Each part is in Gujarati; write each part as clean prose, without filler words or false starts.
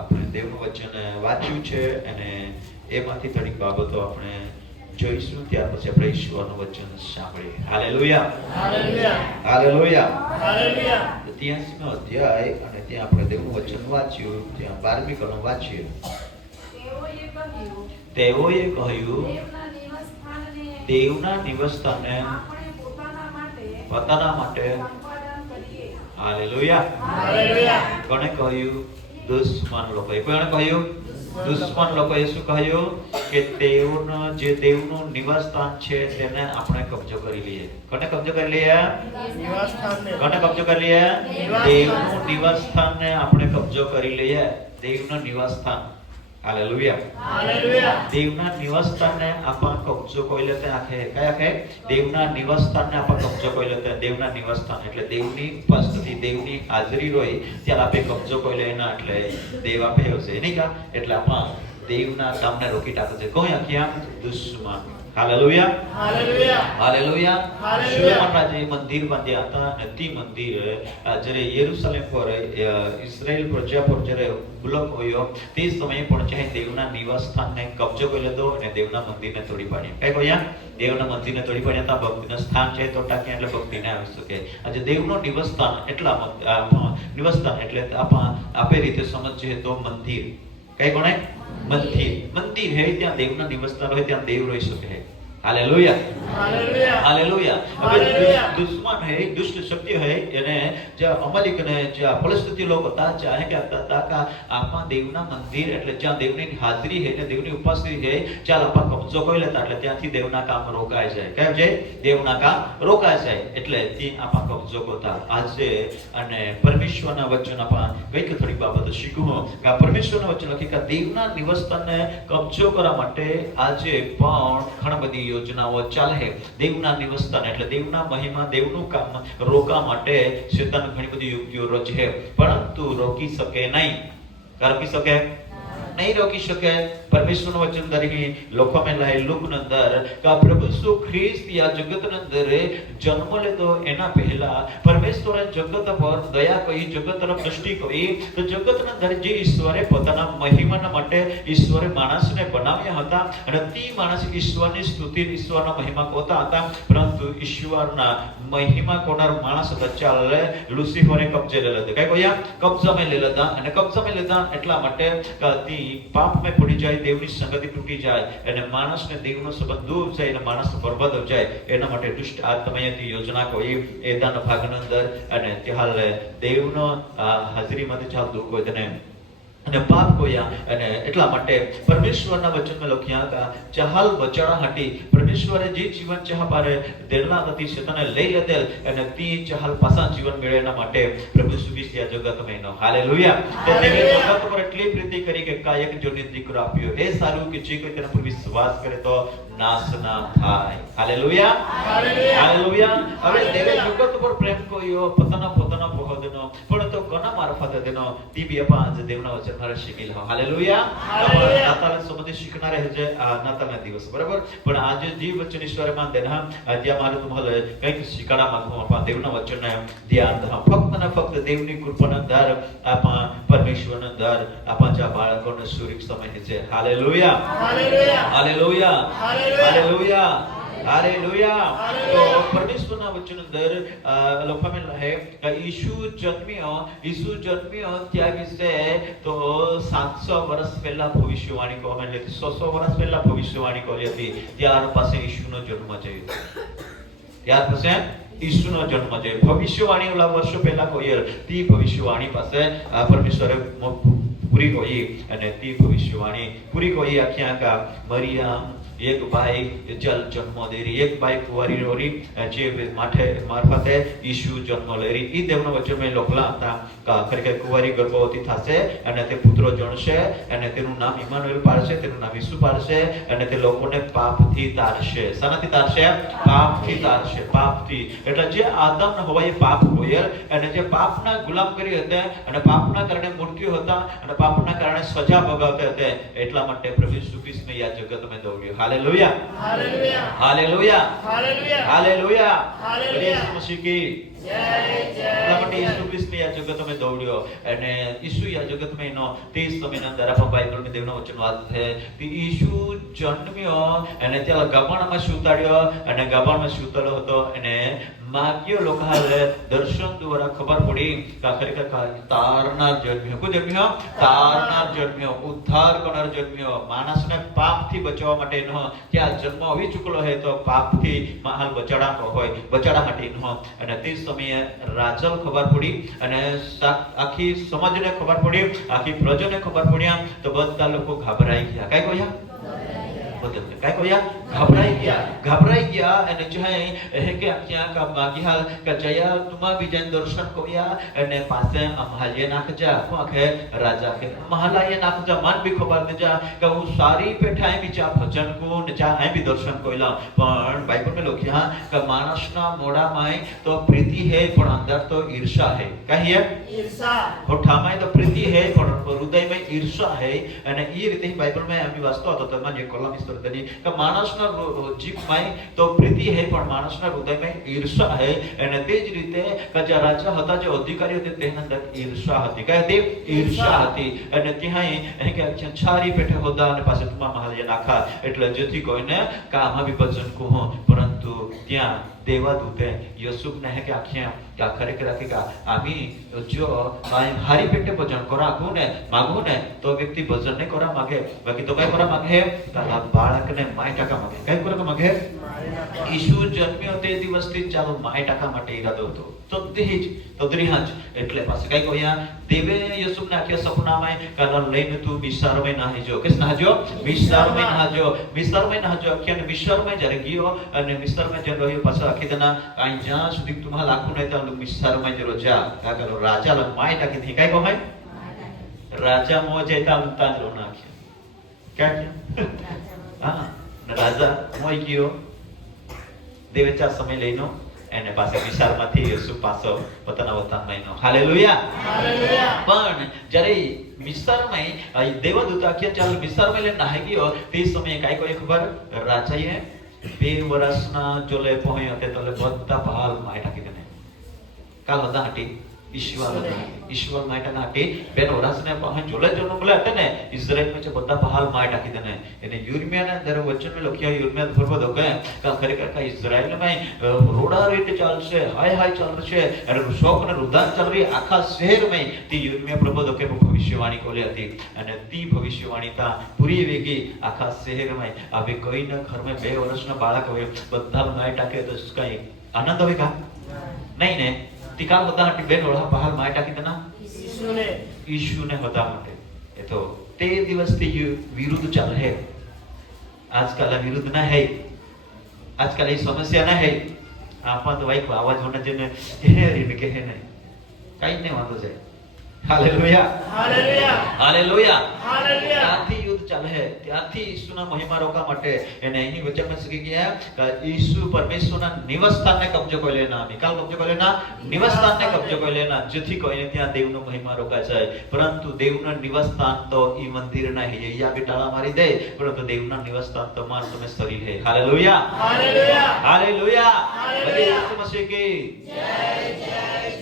આપણે દેવનું વચન વાંચ્યું છે અને એમાંથી થોડીક બાબતો આપણે જોઈશું. ત્યાર પછી આપણે ઈશ્વરનું વચન સાંભળીએ. Hallelujah, hallelujah, hallelujah. 83મો અધ્યાય અને ત્યાં આપણે દેવનું વચન વાંચ્યું. ત્યાં 12મી કલમ વાંચીએ. તેઓએ કહ્યું, દેવના નિવાસસ્થાને પોતાના માટે. Hallelujah, hallelujah. કોણે કહ્યું? દુશ્મન લોકોએ. કોણે કહ્યું? દુશ્મન લોકોએ શું કહ્યું? કે તેઓનો જે દેવનું નિવાસસ્થાન છે તેને આપણે કબજો કરી લઈએ. કોને કબજો કરી લઈએ? નિવાસસ્થાનને. કોને કબજો કરી લઈએ? દેવનું નિવાસસ્થાનને આપણે કબજો કરી લઈએ. દેવનું નિવાસસ્થાન. Hallelujah, hallelujah. દેવના નિવાસસ્થાનને આપણે કબજો કરી લેતે. આખે કયા દેવના નિવાસસ્થાનને આપણે કબજો કરી લેતે. દેવના નિવાસસ્થાન એટલે દેવની ઉપસ્થિતિ, દેવની હાજરી હોય ત્યારે આપણે કબજો કરી લે. એના એટલે દેવ આપે હશે નહીં કા? એટલે આપણે દેવના કામને રોકી ટાકે છે. કોઈ આખ્યા દુશ્મન. Hallelujah, hallelujah, hallelujah. સોલોમન રાજાએ મંદિર બાંધ્યા હતા અને તે મંદિર જ્યારે યરુશલેમ પર ઇઝરાયલ પ્રજા પર જ્યારે હુમલો થયો તે સમયે પણ ચાહે દેવના નિવાસસ્થાનને કબજો કરી લીધો અને દેવના મંદિરને તોડી પાડ્યા. કઈ કહ્યા? દેવના મંદિરને તોડી પાડ્યા હતા. ભક્તિનું સ્થાન છે તો ટાંક્યા એટલે ભક્તિને આવી શકે. આજે દેવનું નિવાસસ્થાન એટલા નિવાસસ્થાન એટલે આપે રીતે સમજીએ તો મંદિર. કઈ ગણાય? મંદિર. મંદિર હે ત્યાં દેવના નિવાસસ્થાન હોય ત્યાં દેવ રહી શકે. Hallelujah, hallelujah, hallelujah. હવે દુશ્મન હે, દુષ્ટ શક્તિ હે એને જે અમલિક ને જે ફલસ્તીની લોકો હતા ચાહે કે તાકા આપા દેવના મંદિર એટલે જ્યાં દેવની હાજરી હે ને દેવની ઉપસ્થિતિ હે ચાલ આપા કબજો કરી લેતા એટલે ત્યાંથી દેવના કામ રોકાય જાય. કેમ છે? દેવના કામ રોકાય જાય એટલે તે આપા કબજો કરતા. આજે અને પરમેશ્વરના વચન આપા કઈક થોડી બાબત શીખવું કે આ પરમેશ્વરના વચન લખી કે દેવના નિવાસસ્થાનને કબજો કરવા માટે આજે પણ ઘણી બધી યોજનાઓ ચાલે. દેવના નિવાસસ્થાન એટલે દેવના મહિમા, દેવનું કામ રોકવા માટે શેતાન ઘણી બધી યુક્તિઓ રચે પરંતુ રોકી શકે નહીં. રોકી શકે નહીં, રોકી શકે. પરમેશ્વરનું વચન દરેક લોકોમાં લખેલું અંદર કે પ્રભુ ઈસુ ખ્રિસ્ત આ જગતના અંદર જન્મ લીધો એના પહેલા પરમેશ્વરે જગત પર દયા કરી, જગત તરફ દ્રષ્ટિ કરી તો જગતના અંદર જે ઈશ્વરે પોતાના મહિમાના માટે ઈશ્વરે માણસને બનાવ્યા હતા અને તે માણસ ઈશ્વરની સ્તુતિ, ઈશ્વરના મહિમા કોતા હતા પરંતુ ઈશ્વરના મહિમા કોનાર માણસ હતા ચાલે લુસિફરે કબજે લઈ લીધો. કઈ કહ્યા? કબજામાં લઈ લીધા અને કબજામાં લીધા એટલા માટે કે પાપમાં પડી જાય, દેવની સંગતિ તૂટી જાય અને માણસને દેવનો સંબંધ દૂર જાય અને માણસ બરબાદ જાય. એના માટે દુષ્ટ આત્માએથી યોજના કોઈ એદાના ભાગના અંદર અને હાલ દેવનો હાજરીમાંથી ચાલતું કોઈ તેને અને પાપ કોયા અને એટલા માટે પરમેશ્વરના વચનમાં લખ્યા હતા ચાહલ બચાડા હાટી પરમેશ્વરે જે જીવન ચાહ પારે દેરના નથી શેતાને લઈ લેતેલ અને તે ચાહલ પાસા જીવન મેળવે એના માટે પ્રભુ સુવિસ્ય જગતમાં નો. હાલેલુયા. તે દેવે જગત પર એટલી પ્રીતિ કરી કે કાયક જોને દીકરો આપ્યો. એ સારું કે જે કોઈ તેના પર વિશ્વાસ કરે તો નાશ ના થાય. Hallelujah, hallelujah. હવે દેવે જગત પર પ્રેમ કર્યો પોતાના પહોદનો પણ તો કોના મારફતે તેનો દિવ્ય પાંચ દેવના વચન મારે શીખી લો. હાલેલુયા. નાતાલ સંબંધી શીખનાર છે આ નાતાલના દિવસ બરાબર. પણ આજે જે વચન ઈશ્વરમાં દેના ત્યાં મારે તમારે કંઈક શીખડા માંગો આપા દેવના વચનને ધ્યાન દો. ફક્ત ને ફક્ત દેવની કૃપાના દર આપા પરમેશ્વરના દર આપા જા બાળકોને સુરક્ષિત સમય છે. Hallelujah, hallelujah, hallelujah, hallelujah, hallelujah. તો પરમેશ્વરના વચન અંદર લખવામાં છે કે ઈસુ જન્મ્યો ત્યાં વિશે તો 700 વર્ષ પહેલા ભવિષ્યવાણી કરવામાં આવી હતી. 100 વર્ષ પહેલા ભવિષ્યવાણી કરી હતી. ત્યાર પાસે ઈસુનો જન્મ થયો. ત્યાર પછી ઈસુનો જન્મ થયો. ભવિષ્યવાણી ઓલા વર્ષો પહેલા કોઈ તે ભવિષ્યવાણી પાસે પરમેશ્વરે પૂરી કરી અને તે ભવિષ્યવાણી પૂરી કરી આખી આખા મરિયમ એક ભાઈ જલ જન્મ દેરી એક ભાઈ કુંવારી રોરી જે મારફતે ઈસુ જન્મ લેરી. ઈ દેવનો વચન મેં લોકલા હતા કે કુંવારી ગર્ભવતી થશે અને તે પુત્રો જણશે અને તેનું નામ ઇમાનુએલ પાડશે, તેનું નામ ઈસુ પાડશે અને તે લોકોને પાપથી તારશે. શાનાથી તારશે? પાપથી તારશે. પાપથી એટલે જે આદમ હોય એ પાપ હોય અને જે પાપના ગુલામ કરી હતા અને પાપના કારણે મૃત્યુ હતા અને પાપના કારણે સજા ભોગવતા હતા એટલા માટે પ્રભુ ઈસુ ખ્રિસ્તને આ જગતમાં દોડ્યો. Hallelujah, hallelujah, hallelujah, hallelujah, hallelujah. મસીહ કી એટલા માટે ઈસુ ખ્રિસ્ત આ જગતમાં દોડ્યો અને ઈસુ આ જગતમાં એનો તે સમયના અંદર આપણા બાઇબલમાં દેવના વચન વાત છે કે ઈસુ જન્મ્યો અને ત્યાં ગબાણમાં સુતાડ્યો અને ગબાણમાં સુતેલો હતો અને માગ્યો લોકોને દર્શન દ્વારા ખબર પડી કે ખરેખર તારનાર જન્મ્યો. કોણ જન્મ્યો? તારનાર જન્મ્યો, ઉદ્ધાર કરનાર જન્મ્યો. માણસને પાપથી બચાવવા માટેનો ત્યાં જન્મ આવી ચૂકેલો હોય તો પાપથી મહાલ બચાડા હોય બચાડા માટેનો. અને તે સમયે રાજાને ખબર પડી અને આખી સમાજને ખબર પડી, આખી પ્રજાને ખબર પડ્યા તો બધા લોકો ઘબરાઈ ગયા. કઈ કહ્યા? काय को या घबराई गया અને જય એ કે ક્યાં કા માગ્યા કે જયા તુમા બીજા દર્શન કોયા અને પાસે મહાલય નાખજા કોકે રાજા કે મહાલય નાખજા મન બી ખબર દેજા કે હું સારી પેઠાય બીજા ભજન કો ને જા હે બી દર્શન કોઈલા પણ બાઇબલ में લખ્યા કે માણસના મોઢામાં તો પ્રીતિ હે પણ અંદર તો ઈર્ષા હે. કહીએ ઈર્ષા. હોઠામાં તો પ્રીતિ હે પણ હૃદયમાં ઈર્ષા હે. અને એ રીતે બાઇબલમાં એમની વાસ્તો હતો તો જે કોલમિસ્ટર તની કે માણસના જીવમાં તો પ્રીતિ હે પણ માણસના હૃદયમાં ઈર્ષા હે. અને તે જ રીતે કે જે રાજા હતા જે અધિકારી હતા તેના અંદર ઈર્ષા હતી. કઈ હતી? ઈર્ષા હતી. અને ત્યાં કે છારી પેઠે હોદા અને પાસે તુમા મહાલય નાખા એટલે જેથી કોઈને કામ બી ભજન કહો. પરંતુ ત્યાં देवादूते यूसुफ ने है कि आखियां क्या खरेखर का आम्ही जो हारी पेटे भजन करा कोने मागू ने तो व्यक्ति भजन नहीं करा मागे बाकी तो काय करा मागे त्याला बाळकने माय टाका मागे काय करा मागे ઈસુ જન્મ્યો તે દિવસથી ચાલો માય टाका માટે ઈરાદો હતો તો તેજ તો દ્રિહાજ એટલે પાસે કઈ કહ્યા દેવે યસુફને આખે સપનામાં કારણ લઈને તું મિસ્રમાં નાહજો કે નાહજો મિસ્રમાં નાહજો મિસ્રમાં નાહજો આખે મિસ્રમાં જ્યારે ગયો અને મિસ્રમાં જે રહ્યો પાછો આખી દના કાઈ જ્યાં સુધી તમારા લાખો નહીં તો મિસ્રમાં જ રોજા કાગલો રાજા લ માય टाकी થી કઈ કહે રાજા મોજે તા તાંજો નાખ્યો કે હા રાજા મોય ગયો દેવચા સમય લઈનો એને પાસે વિશાળમાંથી યેસુ પાસો પોતાના વતનમાં એનો હાલેલુયા હાલેલુયા. પણ જ્યારે મિસ્રમાં દેવદૂત કે ચાલ મિસ્રમાં લઈને નાહી ગયો તે સમયે કાઈ કોઈ ખબર રાજાએ 2 વર્ષના જોલે પહોંચ્યો તે તલે બધા બહાલ માય ટાકી દે કાલ હતા હટી ઈશ્વર માટે નાખી 2 વર્ષને પહોંચ જોલે જોનો બોલે હતા ને ઇઝરાયલ માં જે બધા બહાલ માય ટાકી દે એને યુર્મિયાના અંદર વચન में લખ્યા યુર્મિયા ફરવા દો કે ખરેખર કા ઇઝરાયલ માં રોડા રીતે ચાલશે હાય હાય ચાલશે અને શોક અને રુદાન ચાલી આખા શહેર માં તે યુર્મિયા પ્રબોધો કે ભવિષ્યવાણી કોલી હતી અને તી ભવિષ્યવાણી તા પૂરી વેગી આખા શહેર માં હવે કોઈના ઘર में 2 વર્ષના બાળક હોય બધા માય ટાકે તો કઈ આનંદ હોય કા નહીં ને તિકા બધા હટી 2 વર્ષ બહાલ માય ટાકી દેના ઈશુને બધા માટે એ તો તે દિવસથી વિરુદ્ધ ચાલે હે. आजकल विरुद्ध ना है आजकल ये समस्या ना है आपा तो भाई आवाज होना जने इनके है नहीं कहीं नहीं वांधो जाए हालेलुया हालेलुया हालेलुया हालेलुया. ત્યાંથી યુદ્ધ ચાલે છે ત્યાંથી ઈસુના મહિમા રોકા માટે એને અહીં વચનમાં સકી ગયા કે ઈસુ પરમેશ્વરના નિવાસસ્થાનને કબજો કરી લેના નિકાલ કબજો કરી લેના નિવાસસ્થાનને કબજો કરી લેના જેથી કોઈને ત્યાં દેવનો મહિમા રોકાય છે. પરંતુ દેવનો નિવાસસ્થાન તો ઈ મંદિર ના હે યા બેટાળા મારી દે પરંતુ દેવના નિવાસસ્થાન તમાર તમે શરીર હે. Hallelujah hallelujah hallelujah hallelujah. Isu મસીહ की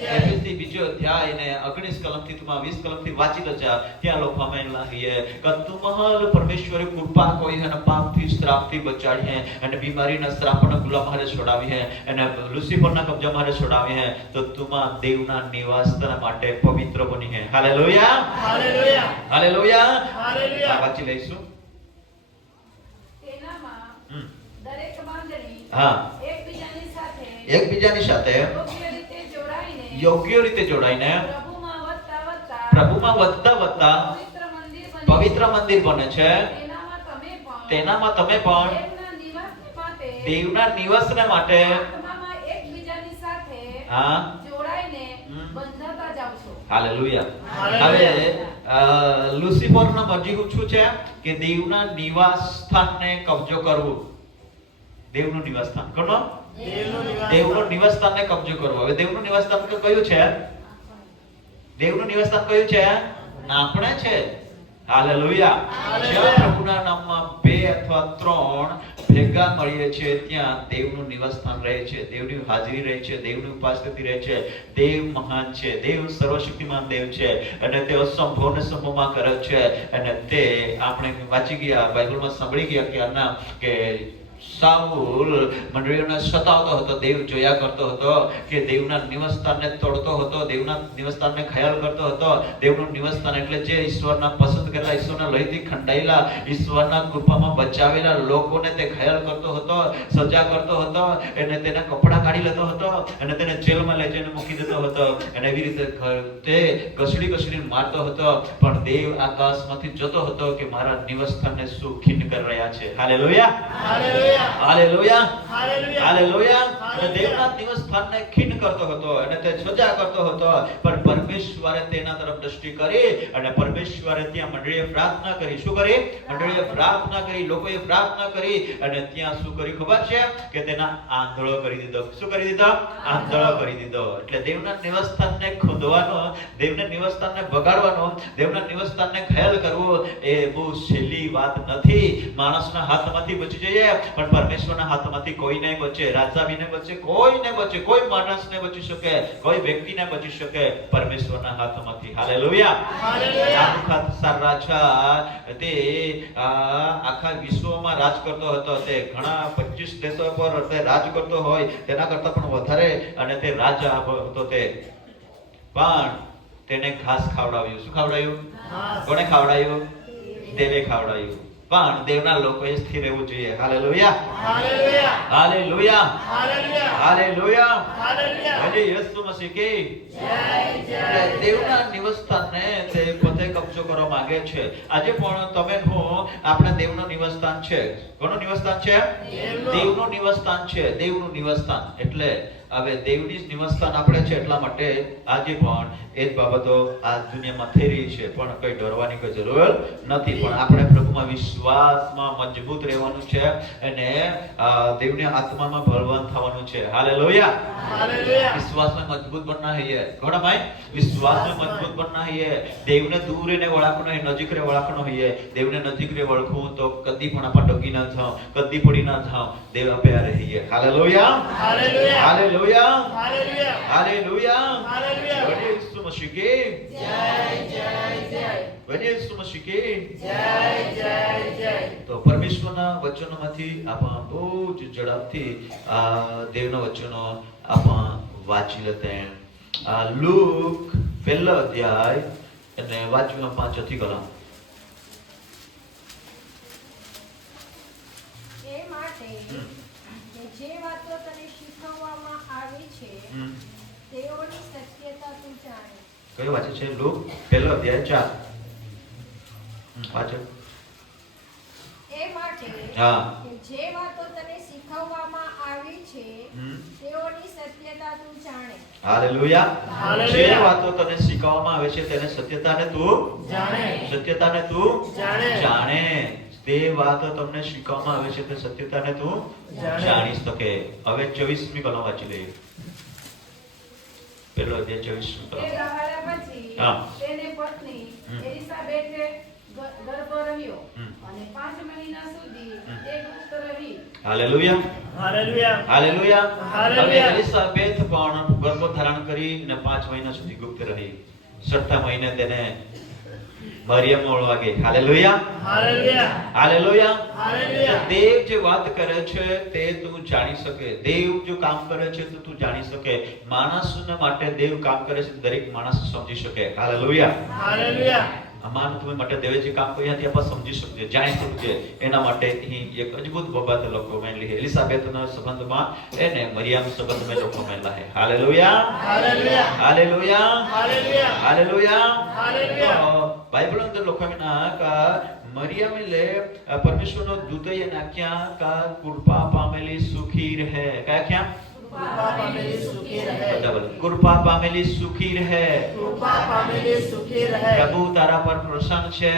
जय एफएससी બીજો અધ્યાય ને 19 કલમથી तुम 20 કલમથી વાંચી લેજા ત્યાં લખવામાં લાગીએ કે તુમહલ પરમેશ્વરે કૃપા કોઈ હે ને પાપથી શ્રાપથી બચાડી હે અને બીમારીના શ્રાપના ગુલામ હારે છોડાવી હે અને લુસિફરના કબજા મારે છોડાવી હે તો તુમા દેવના નિવાસસ્થાન માટે પવિત્ર બની હે. Hallelujah hallelujah hallelujah hallelujah. વાંચી લઈશું તેનામાં દરેક બાંધણી હા એકબીજાની સાથે યોગ્ય રીતે જોડાઈને પ્રભુમાં વધતા વધતા પવિત્ર મંદિર બને છે. તેનામાં તમે પણ દેવના નિવાસને માટે હા જોડાઈને બંધાતા જાવ છો. હાલેલુયા. હવે લુસિફરનો મરજી શું છે કે દેવના નિવાસ સ્થાનને કબજો કરવું. દેવનું નિવાસ સ્થાન કોનો? દેવનું નિવાસ સ્થાનને કબજો કરવો. હવે દેવનું નિવાસ સ્થાન કયું છે? દેવનું નિવાસ સ્થાન કયું છે? આપણે છે. હાલેલુયા. જ્યાં પ્રભુના નામમાં 2 અથવા 3 ભેગા મળીએ છીએ ત્યાં દેવનું નિવાસસ્થાન રહે છે, દેવની હાજરી રહે છે, દેવની ઉપસ્થિતિ રહે છે. દેવ મહાન છે, દેવ સર્વશક્તિમાન દેવ છે અને તે અસંભવને સંભવમાં કરે છે. અને તે આપણે વાંચી ગયા, બાઇબલમાં સાંભળી ગયા કે આના કે સાઉલ મંડળીઓને સતાવતો હતો, દેવ જોયા કરતો હતો કે દેવના નિવાસસ્થાનને તોડતો હતો, દેવના નિવાસસ્થાનને ખ્યાલ કરતો હતો. દેવનું નિવાસસ્થાન એટલે જે ઈશ્વરના પસંદ કરેલા, ઈશ્વરના લયથી ખંડાયેલા, ઈશ્વરના કૃપામાં બચાવેલા લોકોને તે ખ્યાલ કરતો હતો, સજા કરતો હતો, અને તેના કપડાં કાઢી લેતો હતો અને તેને જેલમાં લઈ જઈને મૂકી દેતો હતો. અને એવી રીતે તે ઘસડી મારતો હતો. પણ દેવ આકાશમાંથી જોતો હતો કે મારા નિવાસસ્થાનને શું ખીન કરી રહ્યા છે. Hallelujah, hallelujah, hallelujah. દેવના નિવાસસ્થાનને ખીન કરતો હતો અને તે સજા કરતો હતો. પણ પરમેશ્વરે તેના તરફ દ્રષ્ટિ કરી અને પરમેશ્વરે ત્યાં મંડળીએ પ્રાર્થના કરી. શું કરી? મંડળીએ પ્રાર્થના કરી, લોકોએ પ્રાર્થના કરી અને ત્યાં શું કર્યું ખબર છે? કે તેના આંધળો કરી દીધો. શું કરી દીધો? આંધળો કરી દીધો. એટલે દેવના નિવાસસ્થાનને ખોદવાનો, દેવના નિવાસસ્થાનને બગાડવાનો, દેવના નિવાસસ્થાનને ખ્યાલ કરવો એ બહુ સહેલી વાત નથી. માણસના હાથમાંથી બચી જઈએ પણ પરમેશ્વરના હાથમાંથી કોઈ નહીં બચે. રાજા બી નહીં બચે, કોઈ નહીં બચે, કોઈ માણસ નહીં બચી શકે, કોઈ વ્યક્તિ નહીં બચી શકે પરમેશ્વરના હાથમાંથી. Hallelujah, hallelujah. નાબુકદનેસર રાજા તે આખા વિશ્વમાં રાજ કરતો હતો. તે ઘણા 25 દેશો પર તે રાજ કરતો હોય તેના કરતા પણ વધારે અને તે રાજા હતો તે. પણ તેને ઘાસ ખવડાવ્યું. શું ખવડાવ્યું? કોને ખવડાવ્યું? દેવે ખવડાવ્યું. પણ દેવના લોકોએ સ્થિર રહેવું જોઈએ. Hallelujah, hallelujah, hallelujah, hallelujah, hallelujah. હે યેસુ મસીહ કી જય. દેવના નિવાસસ્થાનને તે પોતે કબજો કરવા માંગે છે. આજે પણ તમે હું આપણા દેવનું નિવાસસ્થાન છે. કોનું નિવાસસ્થાન છે? દેવનું નિવાસસ્થાન છે. દેવનું નિવાસસ્થાન એટલે હવે દેવની નિવાસસ્થાન આપણે છે. એટલા માટે આજે પણ એ જ બાબતો આ દુનિયામાં થઈ રહી છે. પણ કઈ ડરવાની કોઈ જરૂર નથી. પણ આપણે પ્રભુમાં વિશ્વાસમાં મજબૂત રહેવાનું છે અને દેવની આત્મામાં બળવાન થવાનું છે. Hallelujah, hallelujah. વિશ્વાસમાં મજબૂત બનના है. ઘણા ભાઈ વિશ્વાસમાં મજબૂત બનના है. દેવને દૂર રહીને ઓળખવાનો है, નજીક રહે ઓળખવાનો है. દેવને નજીક રહે ઓળખવું તો કદી પણ આપણે ડગી ના થાવ, કદી પડી ના થાવ. દેવ આપે આ રહીએ. Hallelujah, hallelujah, hallelujah, hallelujah, hallelujah, hallelujah. વડે ઈસુ મસીહ કી જય, જય, જય. વડે ઈસુ મસીહ કી જય, જય, જય. તો પરમેશ્વરના વચનોમાંથી આપણે બહુ જ ઝડપથી દેવના વચનો આપણે વાંચી લેતા. લૂક પહેલો અધ્યાય અને વાંચવામાં 5 કલમ. એ માટે જે વાતો તને શીખવવામાં આવી છે તેઓની સત્યતા તું જાણે. કયો વાંચે છે? લૂક પહેલો અધ્યાય 4. વાંચો. એ માટે હા, જે વાતો તને શીખવવામાં આવી છે તેઓની સત્યતા તું જાણે. હાલેલુયા. જે વાતો તને શીખવવામાં આવે છે તેને સત્યતાને તું જાણે. સત્યતાને તું જાણે. તે વાતો તમને શીખવવામાં આવે છે તે સત્યતાને તું જાણી શકે. હવે 24મી કલમ વાંચી લઈએ. પહેલો અધ્યાય 24મી તે કલમ. ગાળા પછી હા. તેને પત્ની એલિસાબેથે ગર્ભ રહ્યો અને 5 મહિના સુધી તે ગુપ્ત રહી. Hallelujah, hallelujah, hallelujah. હવે હાલેલુયા. એલિસાબેથ પણ ગર્ભ ધારણ કરી અને 5 મહિના સુધી ગુપ્ત રહી. 6થા મહિને તેને મરિયમ ઓળવા ગઈ. Hallelujah, hallelujah, hallelujah. હાલેલુયા. દેવ જે વાત કરે છે તે તું જાણી શકે. દેવ જો કામ કરે છે તો તું જાણી શકે. માણસને માટે દેવ કામ કરે છે દરેક માણસ સમજી શકે. Hallelujah, hallelujah. અમાન તમે માટે દેવે જે કામ કર્યા તે આપણે સમજી શકીએ, જાણી શકીએ. એના માટે અહીં એક અદ્ભુત બાબત લોકો મેળવી છે. એલિસાબેથના સંબંધમાં એને મરિયમ સંબંધમાં લોકો મેળલા છે. Hallelujah, hallelujah, hallelujah, hallelujah, hallelujah. Hallelujah. Bible અંદર લોકો ના કા મરિયમ લે પરમેશ્વરનો દૂતએ નાખ્યા કા કૃપા પામેલી સુખી રહે. કયા ક્યાં? કૃપા પામેલી સુખી રહે. બરાબર. કૃપા પામેલી સુખી રહે. કૃપા પામેલી સુખી રહે. પ્રભુ તારા પર પ્રસન્ન છે.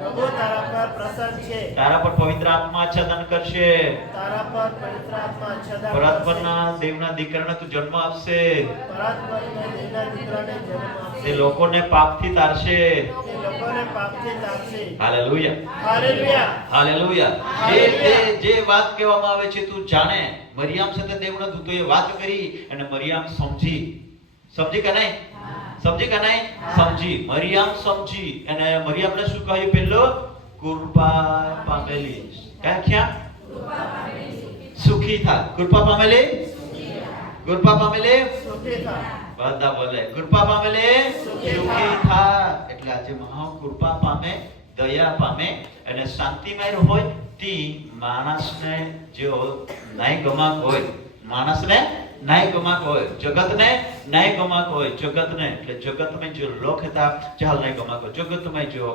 પ્રભુ તારા પર પ્રસન્ન છે. તારા પર પવિત્ર આત્મા આચ્છાદન કરશે. તારા પર પવિત્ર આત્મા આચ્છાદન કરશે. પરમાત્માના દેવના દીકરાને તું જન્મ આપશે. પરમાત્માના દેવના દીકરાને જન્મ આપશે. તે લોકોને પાપથી તારશે. તે લોકોને તેઓને પાપથી તારશે. Hallelujah, hallelujah. હાલેલુયા. જે વાત કહેવામાં આવે છે તું જાણે. મરિયમ સાથે દેવના દૂતોએ વાત કરી અને મરિયમ સમજી કે નહીં? સમજી કે નહીં? સમજી. મરિયમ સમજી અને મરિયમને શું કહ્યું? પેલો કૃપા પામેલી. ક્યાં સુખી થા. કૃપા પામેલી, કૃપા પામેલી સુખી થા. બધા બોલે કૃપા પામેલી સુખી થા. એટલે આજે મહા કૃપા પામે, દયા પામે અને શાંતિમય હોય તે માણસને જો નાય ગમાક હોય, માણસને નાય ગમાક હોય, જગતને નાય ગમાક હોય, જગતને એટલે જગતમાં જો લોક હતા ચાલ નાય ગમાક હોય, જગતમાં જો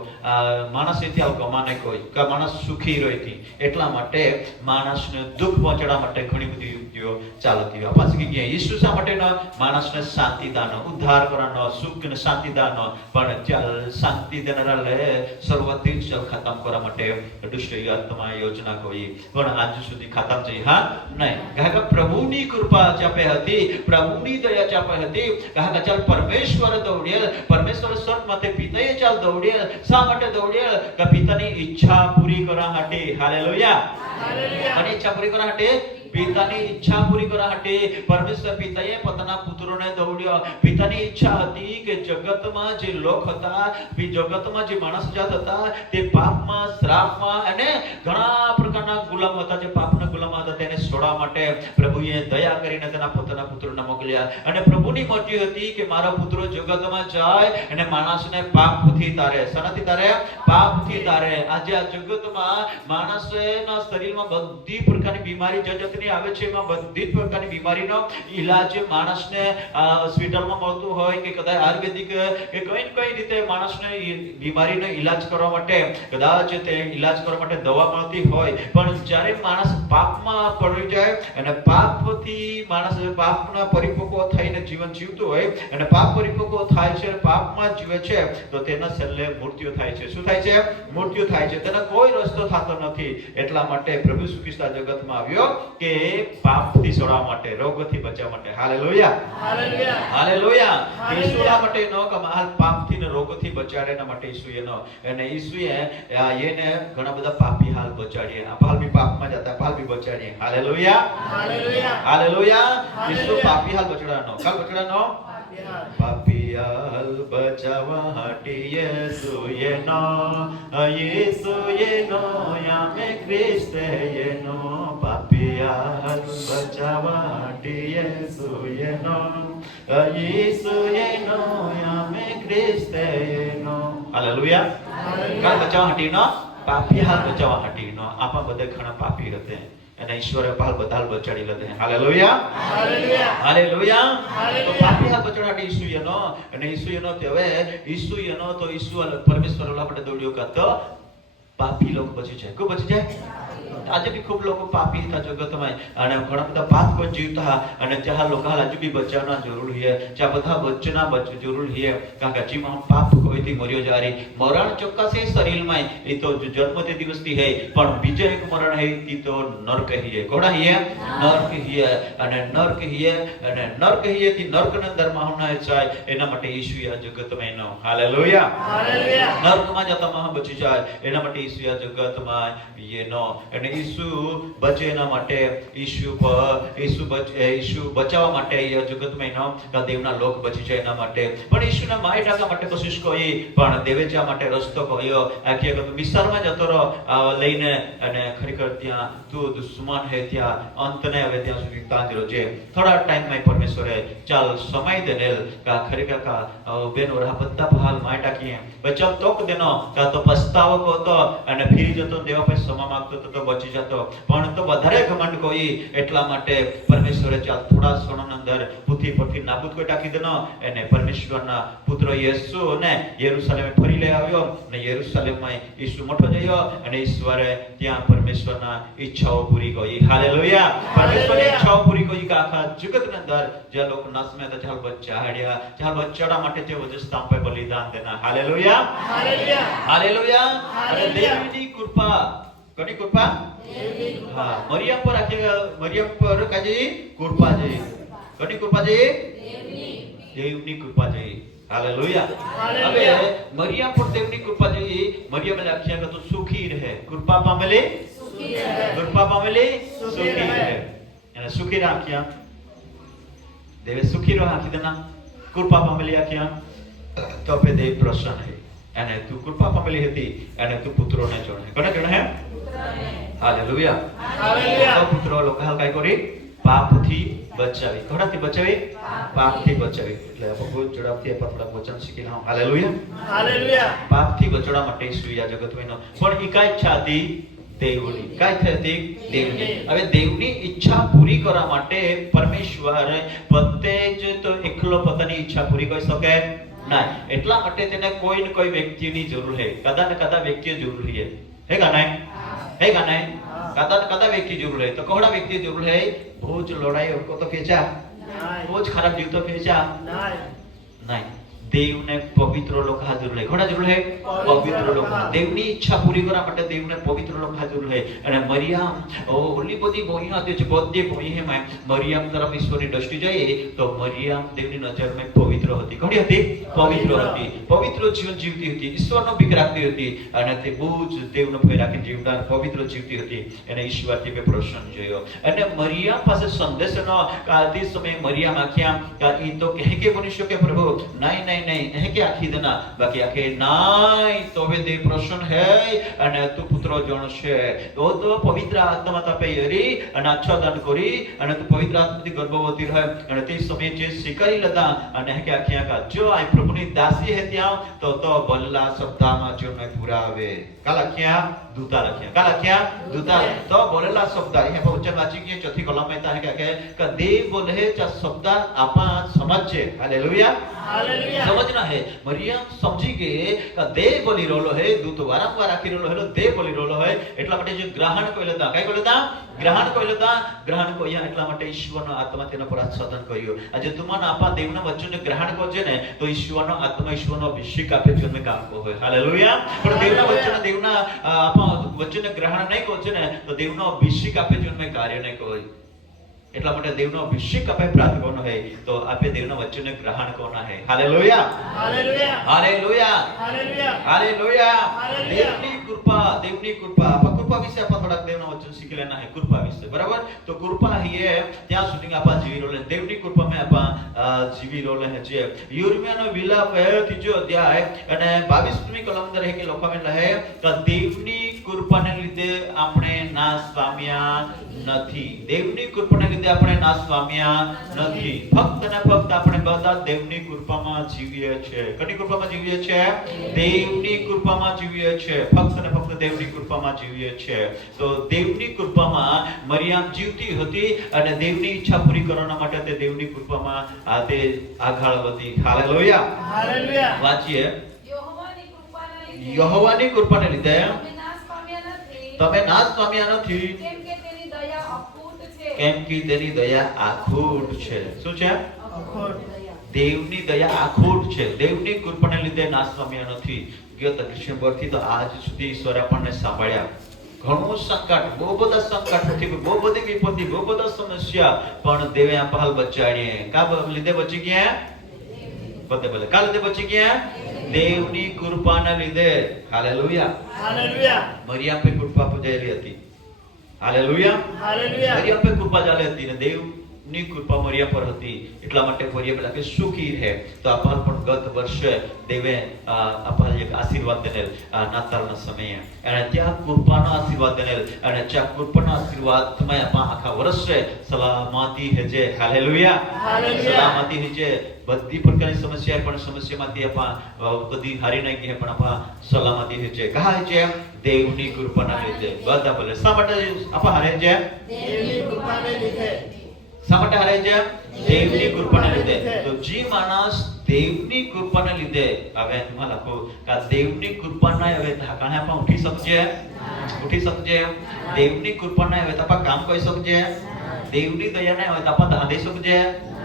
માણસ ત્યાં ગમાને કોઈ કે માણસ સુખી રહેતી. એટલા માટે માણસને દુઃખ પહોંચાડવા માટે ઘણી બધી યુક્તિઓ ચાલતી હોય. આપણે શીખી ગયા ઈસુ શા માટેનો? માણસને શાંતિ દાનો, ઉદ્ધાર કરવાનો, સુખ અને શાંતિ દાનો. પણ ચાલ શાંતિ દેનારા લે શરૂઆતથી જ ખતમ કરવા માટે દુષ્ટ આત્મા યોજના કોઈ પણ આજ સુધી ખતમ થઈ હા નહીં. કારણ કે પ્રભુની કૃપા ચાપે હતી, પ્રભુની દયા ચાપે હતી. કારણ કે ચાલ પરમેશ્વર દોડ્યા, પરમેશ્વર સ્વર્ગ માટે પિતાએ ચાલ દોડ્યા. શા માટે દોડ્યા? કે પિતાની ઈચ્છા પૂરી કરવા માટે. હાલેલુયા. અને ઈચ્છા પૂરી કરવા માટે, પિતાની ઈચ્છા પૂરી કરવા માટે પરમેશ્વર પિતાએ પોતાના પુત્રોને દોડ્યો. પિતાની ઈચ્છા હતી કે જગતમાં જે લોક હતા, જગતમાં જે માણસ જાત હતા તે પાપમાં, શ્રાપમાં અને ઘણા પ્રકારના ગુલામ હતા, જે પાપના ગુલામ હતા, તેને છોડવા માટે પ્રભુએ દયા કરીને તેના પોતાના પુત્રોને મોકલ્યા. અને પ્રભુની મરજી હતી કે મારા પુત્રો જગતમાં જાય અને માણસને પાપથી તારે. શાનાથી તારે? પાપથી તારે. આજે આ જગતમાં માણસના શરીરમાં બધી પ્રકારની બીમારી જગતની આવે છે. એમાં બધી જ પ્રકારની બીમારીનો ઈલાજ માણસને હોસ્પિટલમાં મળતું હોય કે કદાચ આયુર્વેદિક કે કઈ રીતે માણસને બીમારીનો ઈલાજ કરવા માટે કદાચ તે ઈલાજ કરવા માટે દવા મળતી હોય. પણ જ્યારે માણસ પાપમાં પડી જાય અને પાપથી માણસ પાપના પરિપક્વ થઈને જીવન જીવતું હોય અને પાપ પરિપક્વ થાય છે, પાપમાં જીવે છે, તો તેના છેલ્લે મૃત્યુ થાય છે. શું થાય છે? મૃત્યુ થાય છે. તેનો કોઈ રસ્તો થતો નથી. એટલા માટે પ્રભુ ઈસુ ખ્રિસ્ત જગતમાં આવ્યો કે પાપથી છોડવા માટે, રોગથી બચાવવા માટે. Hallelujah, hallelujah. હાલેલુયા. ઈસુના માટે નો કમાલ પાપથી ને રોગથી બચાડેના માટે ઈસુએ નો. અને ઈસુએ એને ઘણા બધા પાપી હાલ બચાડીએ. હાલ બી પાપમાં જતા, હાલ બી બચાડીએ. Hallelujah, hallelujah. હાલેલુયા. ઈસુ પાપી હાલ બચાડવાનો, કાલ બચાડવાનો પાપી હાલ બચાવવા હાટી યેસુએ નો, યેસુએ નો યામે ખ્રિસ્તે નો. પાપી હાલ બચાવવા હાટી યેસુએ નો, યેસુએ નો યામે ખ્રિસ્તે નો. હાલેલુયા. કાલ બચાવવા હાટી નો, પાપી હાલ બચાવવા હાટી નો. આપા બધા ઘણા પાપી રહતે અને ઈશ્વરે પાલ બધા બચાડી લીધે. Hallelujah, hallelujah. હાલેલુયા. તો હાલેલુયા. પાપી હાલ બચાડી ઈસુયનો અને ઈસુયનો તે હવે ઈસુયનો તો ઈસુ પરમેશ્વર ઓલા માટે દોડ્યો કરતો પાપી લોકો બચી જાય. કો બચી જાય? આજે બી ખૂબ લોકો પાપી હતા જગતમાં અને ઘણા બધા પાપ પણ જીવતા અને જ્યાં લોકો હજુ બી બચવાના જરૂર છે, જ્યાં બધા બચના જરૂર છે. કારણ કે જીમાં પાપ કોઈથી મર્યો જારી મરણ ચોક્કસ છે શરીરમાં, એ તો જન્મ તે દિવસથી હે. પણ બીજો એક મરણ હે એ તો નરક હે. કોડા હે? નરક હે. અને નરક હે અને નરક હે થી નરકના અંદરમાં હોના જાય. એના માટે ઈસુ આ જગતમાં એનો. Hallelujah, hallelujah. નરકમાં જતા મહા બચી જાય એના માટે ઈસુ આ જગતમાં એનો. અને ઈસુ બચે એના માટે ઈસુ બચાવવા માટે એ જગતમાં એનો દેવના લોક બચી જાય એના માટે. પણ ઈસુના માય ટાકા માટે કોશિશ કરી પણ દેવે જા માટે રસ્તો કહ્યો. આખી વખત વિસ્તારમાં જતો રહો લઈને અને ખરેખર ત્યાં તું દુશ્મન હે ત્યાં અંતને હવે ત્યાં સુધી તાંજરો છે. થોડા ટાઈમમાં પરમેશ્વરે ચાલ સમય દેનેલ કા ખરેખર કા બેનો રહા બધા હાલ માય ટાકીએ બચાવ તોક દેનો કા તો પસ્તાવો કોતો અને ફરી જતો દેવા પાસે સમા માંગતો તો બચી જતો. પણ તો વધારે ઘમંડ કોઈ એટલા માટે પરમેશ્વરે ચાલ થોડા ક્ષણોની અંદર પૃથ્વી પરથી નાબૂદ કોઈ ટાકી દેનો. અને પરમેશ્વરના પુત્ર યેસુ ને યરુશલેમ ફરી લઈ આવ્યો અને યરુશલેમમાં ઈસુ મોટો થયો અને ઈશ્વરે ત્યાં પરમેશ્વરના ઈચ્છાઓ પૂરી કરી. હાલેલુયા. પરમેશ્વરની ઈચ્છાઓ પૂરી કરી કે આખા જગતની અંદર જે લોકો નસમે તો ચાલ બચાડ્યા, ચાલ બચાડવા માટે જે વજે સ્થાન પર બલિદાન દેના. Hallelujah, hallelujah. હાલેલુયા. અને હાલેલુયા. દેવની કૃપા, કોની કૃપા? હા, મરિયમ પર આખી મરિયમ પર કાજી કૃપા છે. કોની કૃપા છે? દેવની કૃપા છે. હાલેલુયા. હાલેલુયા. હવે મરિયમ પર દેવની કૃપા જોઈ. મરિયમે લખ્યા કે તું સુખી રહે, કૃપા પામેલી સુખી રહે. કૃપા પામેલી સુખી સુખી રહે. રહે. એને સુખી રાખ્યા. દેવે સુખી રાખી દેના, કૃપા પામેલી રાખ્યા. તો આપે દેવ પ્રસન્ન હે. એને તું કૃપા પામેલી હતી, એને તું પુત્રોને જોણે. કોને જોણે હે? પુત્રને. હાલેલુયા. હાલેલુયા. તો પુત્રો લોકો હલકાઈ કરી પાપથી બચાવી. કોનાથી બચાવી? પાપથી બચાવી. એટલે આપણે બહુ ઝડપથી આપણે થોડા વચન શીખી લઉં. હાલેલુયા. હાલેલુયા. પાપથી બચવા માટે ઈસુ આ જગતમાં પણ ઈ કાંઈ ઈચ્છા હતી દેવની. કાંઈ હતી દેવની. હવે દેવની ઈચ્છા પૂરી કરવા માટે પરમેશ્વર પોતે જ તો એકલો પોતાની ઈચ્છા પૂરી કરી શકે ના. એટલા માટે તેને કોઈ ને કોઈ વ્યક્તિની જરૂર છે. કદા ને કદા વ્યક્તિની જરૂર છે. હે કા નહીં? હે કા નહીં? કદા ને કદા વ્યક્તિ જરૂર है. तो कोहड़ा व्यक्ति जरूर है. बहुत लड़ाई हमको तो खींचा, बहुत खराब जीव तो खींचा नहीं. देव ने पवित्र लोग हाजिर है. कोहड़ा जरूर है? पवित्र लोग. દેવની ઈચ્છા પૂરી કરવા માટે દેવને પવિત્ર લોક હાજર છે. અને મરિયમ ઓલી બધી બોઈ હતી છે, બધી બોઈ હે માં મરિયમ તરફ ઈશ્વરની દ્રષ્ટિ જોઈએ તો મરિયમ દેવની નજરમાં પવિત્ર હતી. કોની હતી? પવિત્ર હતી. પવિત્ર જીવન જીવતી હતી, ઈશ્વરનો ભીખ રાખતી હતી અને તે બહુ જ દેવનો ભય રાખી જીવનાર પવિત્ર જીવતી હતી. એને ઈશ્વરથી બે પ્રસન્ન જોયો. અને મરિયમ પાસે સંદેશનો તે સમયે મરિયમ આખ્યા કે ઈ તો કહે કે બની શકે પ્રભુ. નહીં નહીં નહીં એ કે આખી દેના બાકી આખે નહીં તો હવે દેવ પ્રસન્ન હે અને તું પુત્રો જણશે. તો પવિત્ર આત્મા તપે હરી અને આચ્છાદન કરી અને તું પવિત્ર આત્માથી ગર્ભવતી રહે. અને તે સમયે જે સ્વીકારી લેતા અને કે આખ્યા કા જો આ પ્રભુની દાસી હે ત્યાં તો બલ્લા શબ્દમાં જો મેં પૂરા આવે. કાલ આખ્યા દૂતા લખ્યા. કાલ આખ્યા દૂતા તો બોલેલા શબ્દ એ વચન વાંચી કે ચોથી કલમમાં તા કે દેવ બોલે છે શબ્દ આપા સમજે. હાલેલુયા. હાલેલુયા. समझना है. मरियम समझी के का देव बोली रोलो है, दूत वारंवार आखी रोलो है, देव बोली रोलो है. એટલા માટે જે ગ્રહણ કોઈ લેતા, કઈ કોઈ લેતા? ગ્રહણ કોઈ લેતા? ગ્રહણ કોયા. એટલા માટે ઈશ્વરનો આત્મા તેના પર આચ્છાદન કર્યો. આજે તુમાને આપા દેવના વચનને ગ્રહણ કરજે ને તો ઈશ્વરનો આત્મા ઈશ્વરનો અભિષેક આપે છે ને કામ કો હોય. હાલેલુયા. પણ દેવના વચન દેવના આપા વચનને ગ્રહણ નહીં કરજે ને તો દેવનો અભિષેક આપે છે ને કાર્ય નહીં કોઈ. એટલા માટે દેવનો અભિષેક આપણે પ્રાપ્ત કરવાનો છે તો આપણે દેવના વચનને ગ્રહણ કરવાના છે. Hallelujah. Hallelujah. Hallelujah. Hallelujah. Hallelujah. Hallelujah. દેવની કૃપા, દેવની કૃપા. આપણે કૃપા વિશે આપણે થોડાક દેવના વચન શીખી લેના છે. કૃપા વિશે બરાબર. તો કૃપા હે ત્યાં સુધી આપણે જીવી રોલે. દેવની કૃપામાં આપણે જીવી રોલે છે. યુર્મિયાનો વિલાપ હે 3 અધ્યાય અને 22મી કલમ અંદર હે કે લખવામાં રહે કે દેવની કૃપાને લીધે આપણે નાશ પામ્યા નથી. દેવની કૃપાને લીધે આપણે નાશ પામ્યા નથી. ફક્ત ને ફક્ત આપણે બધા દેવની કૃપામાં જીવીએ છીએ. કની કૃપામાં જીવીએ છીએ? દેવની કૃપામાં જીવીએ છીએ. ફક્ત ને ફક્ત દેવની કૃપામાં જીવીએ છીએ. તો દેવની કૃપામાં મરિયમ જીવતી હતી અને દેવની ઈચ્છા પૂરી કરવા માટે તે દેવની કૃપામાં તે આગળ વધી. હાલેલુયા. હાલેલુયા. વાંચીએ. યહોવાની કૃપાના લીધે યહોવાની કૃપાને લીધે તમે નાશ પામ્યા નથી. તમે નાશ પામ્યા નથી. કેમ કે તેની દયા અખૂટ છે. કેમ કે તેની દયા આખૂટ છે. શું છે? અખોટ. દેવની દયા આખૂટ છે. દેવની કૃપાને લીધે નાશ પામ્યા નથી. ગત ડિસેમ્બરથી તો આજ સુધી ઈશ્વર આપણને સાંભળ્યા. ઘણું સંકટ, બહુ બધા સંકટ નથી, બહુ બધી વિપત્તિ, બહુ બધા સમસ્યા પણ દેવે આપહાલ બચાડીએ. કા લીધે બચી ગયા? બોલે કા લીધે બચી ગયા? દેવની કૃપાને લીધે. હાલેલુયા. હાલેલુયા. મરિયમ પર કૃપા પૂજાયેલી હતી. હાલેલુયા. હાલેલુયા. મરિયમ પર કૃપા ચાલે હતી ને દેવની કૃપા મરિયમ પર હતી. એટલા માટે મરિયમ કે સુખી રહે. તો આપણ પણ ગત વર્ષે દેવે આપણ એક આશીર્વાદ દેનેલ નાતાલના સમયે અને ત્યાં કૃપાનો આશીર્વાદ દેનેલ અને ત્યાં કૃપાનો આશીર્વાદમાં આપણ આખા વર્ષે સલામતી હેજે. હાલેલુયા. હાલેલુયા. સલામતી હેજે. બધી પ્રકારની સમસ્યા પણ સમસ્યામાંથી આપણ બધી હારી નહીં ગયા પણ આપણ સલામતી હેજે. કહા છે દેવની કૃપાના લીધે. બધા બોલે શા માટે આપણ હારે છે? દેવની કૃપાને લીધે. શા માટે હારે છે? દેવની કૃપાને લીધે. તો જે માણસ દેવની કૃપાને લીધે હવે એમાં લખો કે દેવની કૃપા ના હવે ઢાકાણે આપણે ઉઠી શકજે? ઉઠી શકજે? દેવની કૃપા ના હવે તો આપણે કામ કરી શકજે? દેવની દયા ના હોય તો આપણે ધાંધી શકજે?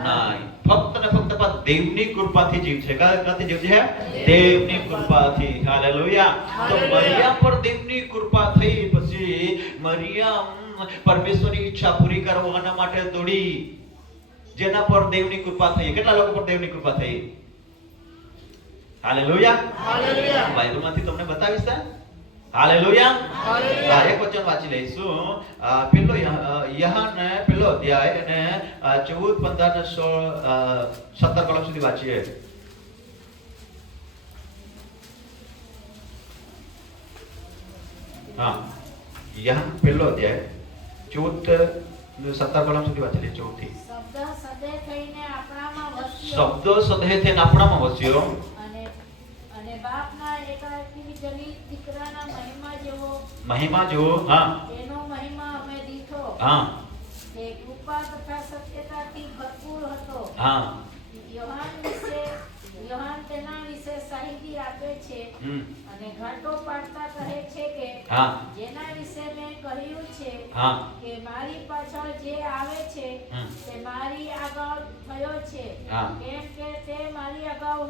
નહીં. ફક્ત ને ફક્ત આપણે દેવની કૃપાથી જીવ છે. ક્યાંથી જીવ છે? દેવની કૃપાથી. હાલેલુયા. તો મરિયમ પર દેવની કૃપા થઈ પછી મરિયમ પરમેશ્વરની ઈચ્છા પૂરી કરવાના માટે દોડી. જેના પર દેવની કૃપા થઈ. કેટલા લોકો પર દેવની કૃપા થઈ? હાલેલુયા. હાલેલુયા. બાઇબલમાંથી તમને બતાવીશ ને? હાલેલુયા. હાલેલુયા. એક વચન વાંચી લઈશું. પેલો યહાન પેલો અધ્યાય અને 14, 15 ને 16, 17 કલમ સુધી વાંચીએ. હા, યહાન પેલો અધ્યાય 14 ને 17 કલમ સુધી વાંચી લઈએ. 14 થી. શબ્દ સદે થઈને આપણામાં વસ્યો શબ્દો સદહે થઈને આપણામાં વસ્યો અને અને બાપના એકાકી જનિત દીકરાના મહિમા જેવો મહિમા જો. હા એનો મહિમા અમે દીઠો હા તે કૃપા તથા સત્યતાથી ભરપૂર હતો. હા. યોહાન તેના વિશે સાહિત્ય આપે છે અને ઘાટો પાડતા કહે છે કે હા જેના વિશે મેં કહ્યું છે હા કે મારી પાછળ જે આવે છે તે મારી આગળ થયો છે હા. કેમ કે તે મારી અગાઉ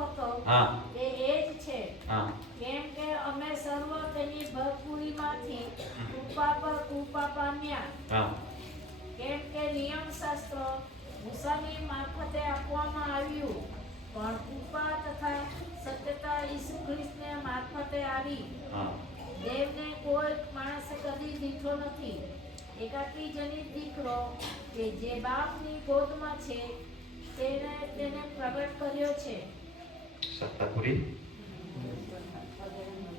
હતો હા તે એ જ છે. હા કેમ કે અમે સર્વ તેની ભરપૂરીમાંથી કૃપા પર કૃપા પામ્યા. હા કેમ કે નિયમ શાસ્ત્ર મૂસાની મારફતે આપવામાં આવ્યું પણ કૃપા તથા સત્યતા ઈસુ ખ્રિસ્તને મારફતે આવી. હા દેવને કોઈ માણસે કદી દીઠો નથી. એકાકી જનિત દીકરો કે જે બાપની ગોદમાં છે તેને પ્રગટ કર્યો છે. સત્તા પૂરી.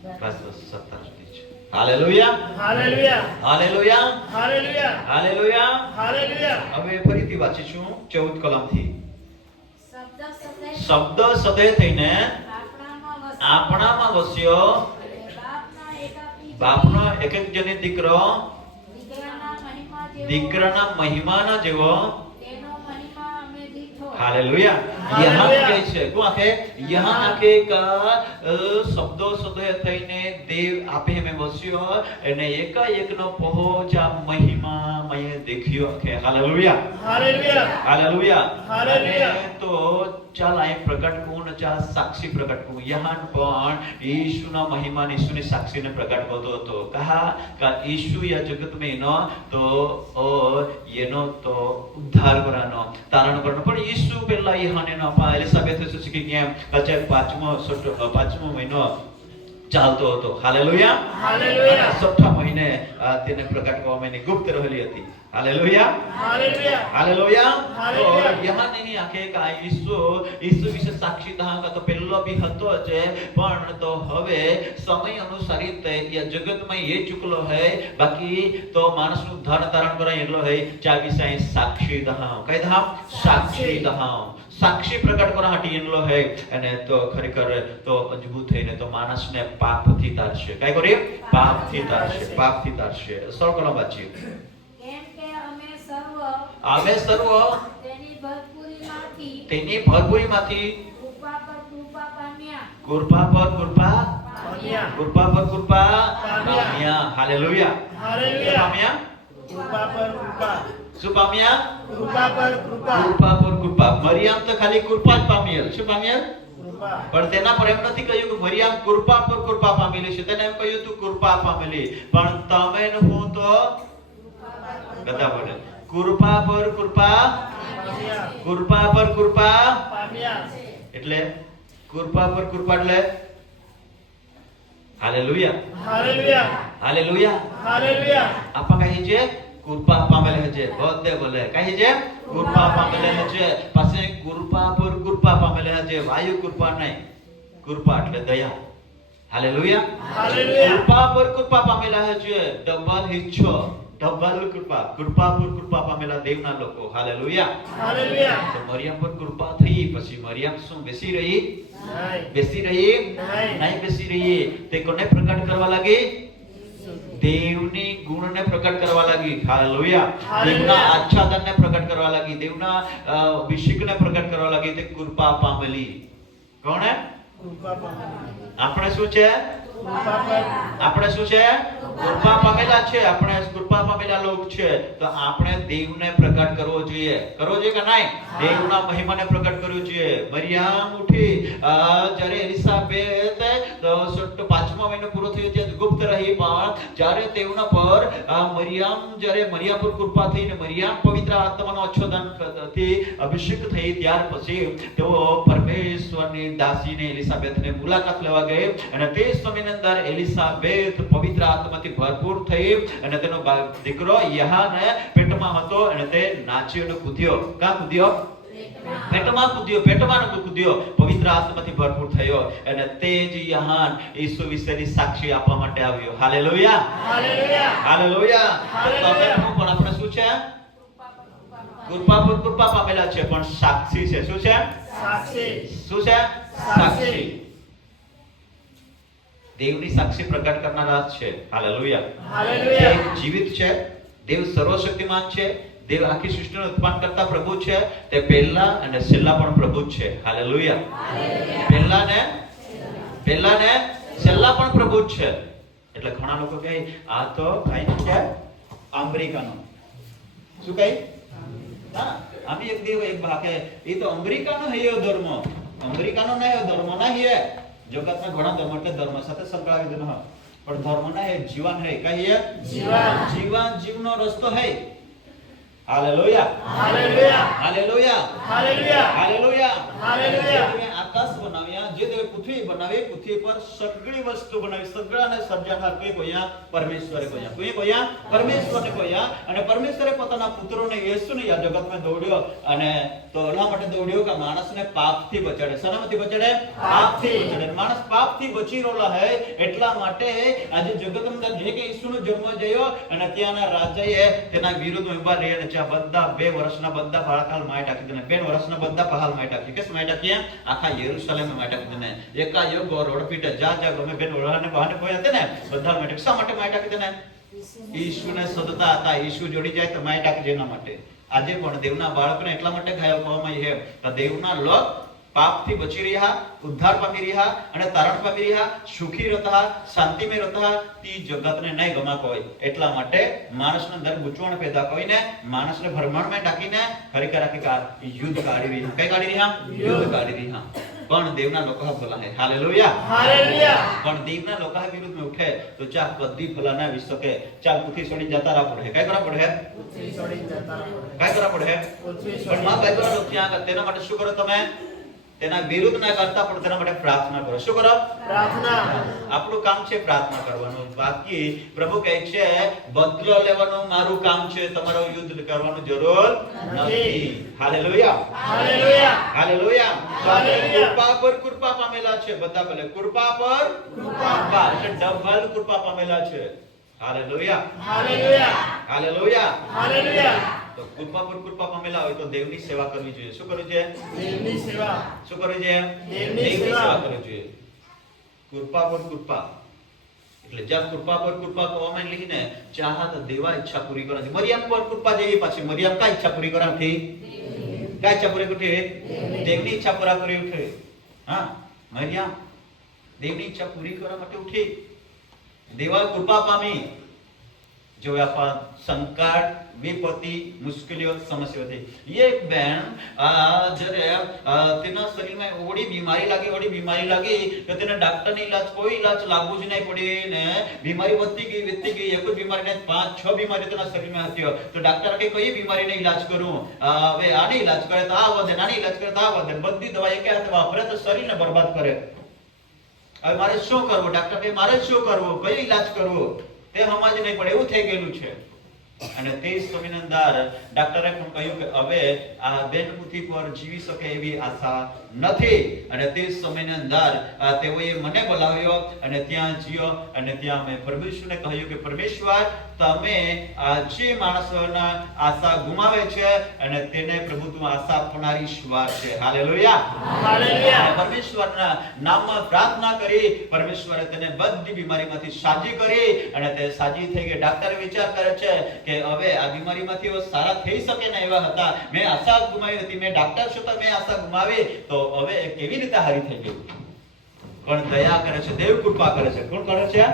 બસ બસ 17 સુધી છે. Hallelujah. Hallelujah. Hallelujah. Hallelujah. Hallelujah. Hallelujah. હવે ફરીથી વાંચીશું 14 કલમથી. શબ્દ શબ્દ સદે સદે થઈને આપણામાં આપણામાં વસ્યો વસ્યો અને બાપના એકાકી બાપનો એક એક જનિત દીકરો દીકરાના મહિમા જેવો દીકરાના મહિમાના જેવો તેનો મહિમા અમે દીઠો. हालेलुया. यहाँ કહે છે કોણ આખે यहाँ આખે કા શબ્દો સદે થઈને દેવ આપે મે વસ્યો અને એકાએકનો પહોંચા મહિમા મય દેખ્યો કે હાલેલુયા. હાલેલુયા. હાલેલુયા. હાલેલુયા. અને તો ચાલ આ પ્રગટ કોણ ચાલ સાક્ષી પ્રગટ કોણ યહાન પણ ઈશુના મહિમા ઈશુની સાક્ષીને પ્રગટ કરતો હતો. કહા કે ઈશુ યા જગત में નો તો એનો તો ઉદ્ધાર કરવાનો તારણ કરવાનો પણ ઈશુ પહેલા યહાનેનો આપા એલિઝાબેથ શીખી ગયા કચાય 5મો મહિનો ચાલતો હતો. હાલેલુયા. હાલેલુયા. 6 મહિને તેને પ્રગટ કરવામાં એની ગુપ્ત રહેલી હતી. હાલેલુયા. હાલેલુયા. હાલેલુયા. તો હાલેલુયા. યહાનેની આંખે કા ઈસુ વિશે સાક્ષી દા તો પહેલો બી હતો છે પણ તો હવે સમય અનુસારિત એ જગતમાં એ ચૂકલો હે બાકી તો માણસનું ધન ધારણ કરાય એટલો હે ચા વિશે સાક્ષી દા કઈ દા સાક્ષી દા સાક્ષી પ્રગટ કરવા હાટી એટલો હે અને તો ખરેખર તો મજબૂત થઈને તો માણસને પાપથી તારશે કઈ કરે પાપથી તારશે. સર્કલ વાંચીએ. કેમ કે અમે સર્વ તેની ભરપૂરીમાંથી કૃપા પર કૃપા પામ્યા. કૃપા પર કૃપા પામ્યા. પામ્યા. હાલેલુયા. હાલેલુયા. પામ્યા. કૃપા પર કૃપા. શું પામ્યા? કૃપા પર કૃપા. કૃપા પર કૃપા. મરિયમ તો ખાલી કૃપા જ પામેલ. શું પામેલ? કૃપા. પણ તેના પર એમ નથી કહ્યું કે મરિયમ કૃપા પર કૃપા પામેલી છે. તેને એમ કહ્યું તું કૃપા પામેલી. પણ તમે ને હું તો બધા બોલે કૃપા પર કૃપા. પામ્યા. કૃપા પર કૃપા. પામ્યા. એટલે કૃપા પર કૃપા એટલે હાલેલુયા. હાલેલુયા. હાલેલુયા. હાલેલુયા. આપા કહે છે કૃપા પામેલ છે. બધે બોલે કહે છે કૃપા પામેલ છે. પાસે કૃપા પર કૃપા પામેલ છે. વાયુ કૃપા નહીં. કૃપા એટલે દયા. હાલેલુયા. હાલેલુયા. કૃપા પર કૃપા પામેલા છે. ડબલ હિચ્છો ડબલ કૃપા પર કૃપા પામેલા દેવના લોકો. હાલેલુયા. હાલેલુયા. તો મરિયમ પર કૃપા થઈ પછી મરિયમ શું બેસી રહી? નહીં. બેસી રહી નહીં બેસી રહી. તે કોને પ્રગટ કરવા લાગી? દેવની ગુણને પ્રગટ કરવા લાગી. હાલેલુયા. દેવના આચ્છાદનને પ્રગટ કરવા લાગી. દેવના અભિષેકને પ્રગટ કરવા લાગી. તે કૃપા પામેલી. કોણ હે? કૃપા પામ્યા. આપણે શું છે? આપણે શું છે? કૃપા પામેલા છે. આપણે કૃપા પામેલા લોક છે. તો આપણે દેવને પ્રગટ કરવો જોઈએ. કરવો જોઈએ કે નહીં? દેવના મહિમાને પ્રગટ કરવું જોઈએ. મરિયમ ઉઠી જ્યારે એલિસાબેત તો 5મા મહિનો પૂરો થયો ત્યારે ગુપ્ત રહી, પણ જ્યારે તેઓના પર જ્યારે મરિયમ પર કૃપા થઈ ને મરિયમ પવિત્ર આત્માનો આચ્છાદનથી અભિષેક થઈ, ત્યાર પછી તેઓ પરમેશ્વરની દાસીને એલિસાબેથને મુલાકાત લેવા ગઈ અને તે સમયની અંદર એલિસાબેત પવિત્ર આત્માથી ભરપૂર થઈ અને તેનો દીકરો યહાને પેટમાં હતો અને તે નાચ્યો અને કૂદ્યો. ક્યાં કૂદ્યો? પેટમાં કૂદ્યો. પવિત્ર આત્માથી ભરપૂર થયો અને તે જ યહાન ઈસુ વિશેની સાક્ષી આપવા માટે આવ્યો. Hallelujah, hallelujah. તો તમે પણ આપણે શું છે? કૃપા પર કૃપા પામેલા છે, પણ સાક્ષી છે. શું છે? સાક્ષી. શું છે? સાક્ષી. દેવની સાક્ષી પ્રગટ કરનારા છે. Hallelujah, hallelujah. દેવ જીવિત છે. દેવ સર્વશક્તિમાન છે. દેવ આખી સૃષ્ટિનું ઉત્પન્ન કરતા પ્રભુ છે. તે પહેલા અને છેલ્લા પણ પ્રભુ જ છે. હાલેલુયા. પહેલા ને છેલ્લા પણ પ્રભુ જ છે. એટલે ઘણા લોકો કહે આ તો કઈ છે અમેરિકાનો. શું કહે? હા, આમી એક દેવ એક ભાગે એ તો અમેરિકાનો હે ધર્મ. અમેરિકાનો નહીં ધર્મ નહીં. જગતના ઘણા ધર્મ સાથે સંકળાવી દેનો, પણ ધર્મ ના એ જીવન હે. કહીએ જીવન જીવનો રસ્તો હે. Hallelujah, hallelujah. Hallelujah, hallelujah. Hallelujah. Hallelujah. જે આકાશ બનાવ્યા, જે દેવે પૃથ્વી બનાવી, પૃથ્વી પર સગળી વસ્તુ બનાવી, સગળાને સર્જનહાર કોઈ કોયા? પરમેશ્વરે કોયા. કોઈ કોયા? પરમેશ્વરને કોયા. અને પરમેશ્વરે પોતાના પુત્રોને યેસુને આ જગતમાં દોડ્યો અને તો એટલા માટે દોડ્યો કે માણસને પાપથી બચાડે. શેનામાંથી બચાડે? પાપથી બચાડે. માણસ પાપથી બચી રહેલો હે. એટલા માટે આજે જગતની અંદર જે કે ઈસુનો જન્મ થયો અને ત્યાંના રાજાએ તેના વિરુદ્ધમાં ઉભા રહી અને બધા 2 વર્ષના બધા બાળકાલ માય ટાકી દેને. 2 વર્ષના બધા પહાલ માય ટાકી. કેસ માય ટાકી? આખા યરુશલેમ માય ટાકી દેને. એકાયગ રોડ પીટે જા ગમે બેન ઓળાને બહાને કોઈ હતા ને બધા માય ટાકી. શા માટે માય ટાકી દેને? ઈસુને શોધતા હતા. ઈસુ જોડી જાય તો માય ટાકી જેના માટે. આજે પણ દેવના બાળકોને એટલા માટે ઘાયલ કરવામાં આવે છે. દેવના લોક પાપથી બચી રહ્યા, ઉદ્ધાર પામી રહ્યા અને તારણ પામી રહ્યા, સુખી રહેતા, શાંતિમય રહેતા. તે જગતને નહીં ગમાક હોય એટલા માટે માણસને અંદર ગૂંચવણ પેદા કરીને માણસને ભરમાણમાં ટાકીને ખરેખર આખી યુદ્ધ કાઢી રહ્યા. કઈ કાઢી રહ્યા? યુદ્ધ કાઢી રહ્યા. પણ દેવના લોકો ભલા હે. Hallelujah, hallelujah. પણ દેવના લોકો વિરુદ્ધમાં ઉઠે તો ચા કદી ભલા ના વિ શકે. ચા પૃથ્વી છોડી જતા રહા પડે. કઈ કરવા પડે? પૃથ્વી છોડી જતા રહો. કઈ કરવા પડે? પણ માં બાઈબલના લોકો ત્યાં તેના માટે શું કરો તમે? તેના વિરુદ્ધ ના કરતા પણ તેના માટે પ્રાર્થના કરો. શું કરો? પ્રાર્થના. આપણું કામ છે પ્રાર્થના કરવાનું. બાકી પ્રભુ કહે છે બદલો લેવાનું મારું કામ છે, તમારો યુદ્ધ કરવાનું જરૂર નથી. Hallelujah, hallelujah, hallelujah. કૃપા પર કૃપા પામેલા છે બધા. ભલે કૃપા પર કૃપા એટલે ડબલ કૃપા પામેલા છે. Hallelujah, hallelujah, hallelujah, hallelujah. તો કૃપા પર કૃપા પામેલા હોય તો દેવની સેવા કરવી જોઈએ. શું કરવું જોઈએ? દેવની સેવા. શું કરવું જોઈએ? દેવની સેવા કરવી જોઈએ. કૃપા પર કૃપા એટલે જ્યાં કૃપા પર કૃપા કહેવામાં લીને ચાહત દેવા ઈચ્છા પૂરી કરવાની. મરિયમ પર કૃપા જેવી પાછી મરિયમ કા ઈચ્છા પૂરી કરવાની? કા ઈચ્છા પૂરી કરી? દેવની ઈચ્છા પૂરા કરી ઉઠે. હા, મરિયમ દેવની ઈચ્છા પૂરી કરવા માટે ઉઠી. દેવા કૃપા પામી. જો આપણા સંકટ, વિપત્તિ, મુશ્કેલીઓ, સમસ્યાઓ થઈ. એક બેન જ્યારે તેના શરીરમાં ઓડી બીમારી લાગી તો તેને ડોક્ટરને કોઈ ઈલાજ લાગુ જ નહીં પડી ને બીમારી વધતી ગઈ. એક જ બીમારી નહીં 5-6 બીમારી તેના શરીરમાં હતી. તો ડોક્ટર કે કઈ બીમારીને ઈલાજ કરું? હવે આને ઈલાજ કરે તો આ વધે, આને ઈલાજ કરે તો આ વધે. બધી દવા એક હાથે વાપરે તો શરીરને બરબાદ કરે. હવે મારે શું કરવું? ડોક્ટર કહે મારે શું કરવું? કયો ઈલાજ કરવો? તે સમજ નહીં પડે એવું થઈ ગયેલું છે. અને તે સમયની અંદર ડોક્ટરે પણ કહ્યું કે હવે આ બેન પૃથ્વી પર જીવી શકે એવી આશા નથી. અને તે સમયની અંદર તેઓએ મને બોલાવ્યો અને ત્યાં જીઓ અને ત્યાં મેં પરમેશ્વરને કહ્યું કે પરમેશ્વર તમે જે માણસોના આશા ગુમાવે છે અને તેને પ્રભુ તું આશા આપનારી ઈશ્વર છે. Hallelujah, hallelujah. પરમેશ્વરના નામમાં પ્રાર્થના કરી પરમેશ્વરે તેને બધી બીમારીમાંથી સાજી કરી અને તે સાજી થઈ ગઈ. ડોક્ટર વિચાર કરે છે કે હવે આ બીમારીમાંથી એવો સારા થઈ શકે ને એવા હતા. મેં આશા ગુમાવી હતી, મેં ડોક્ટર છું તો મેં આશા ગુમાવી, તો હવે કેવી રીતે હારી થઈ ગઈ? પણ દયા કરે છે, દેવ કૃપા કરે છે. કોણ કરે છે?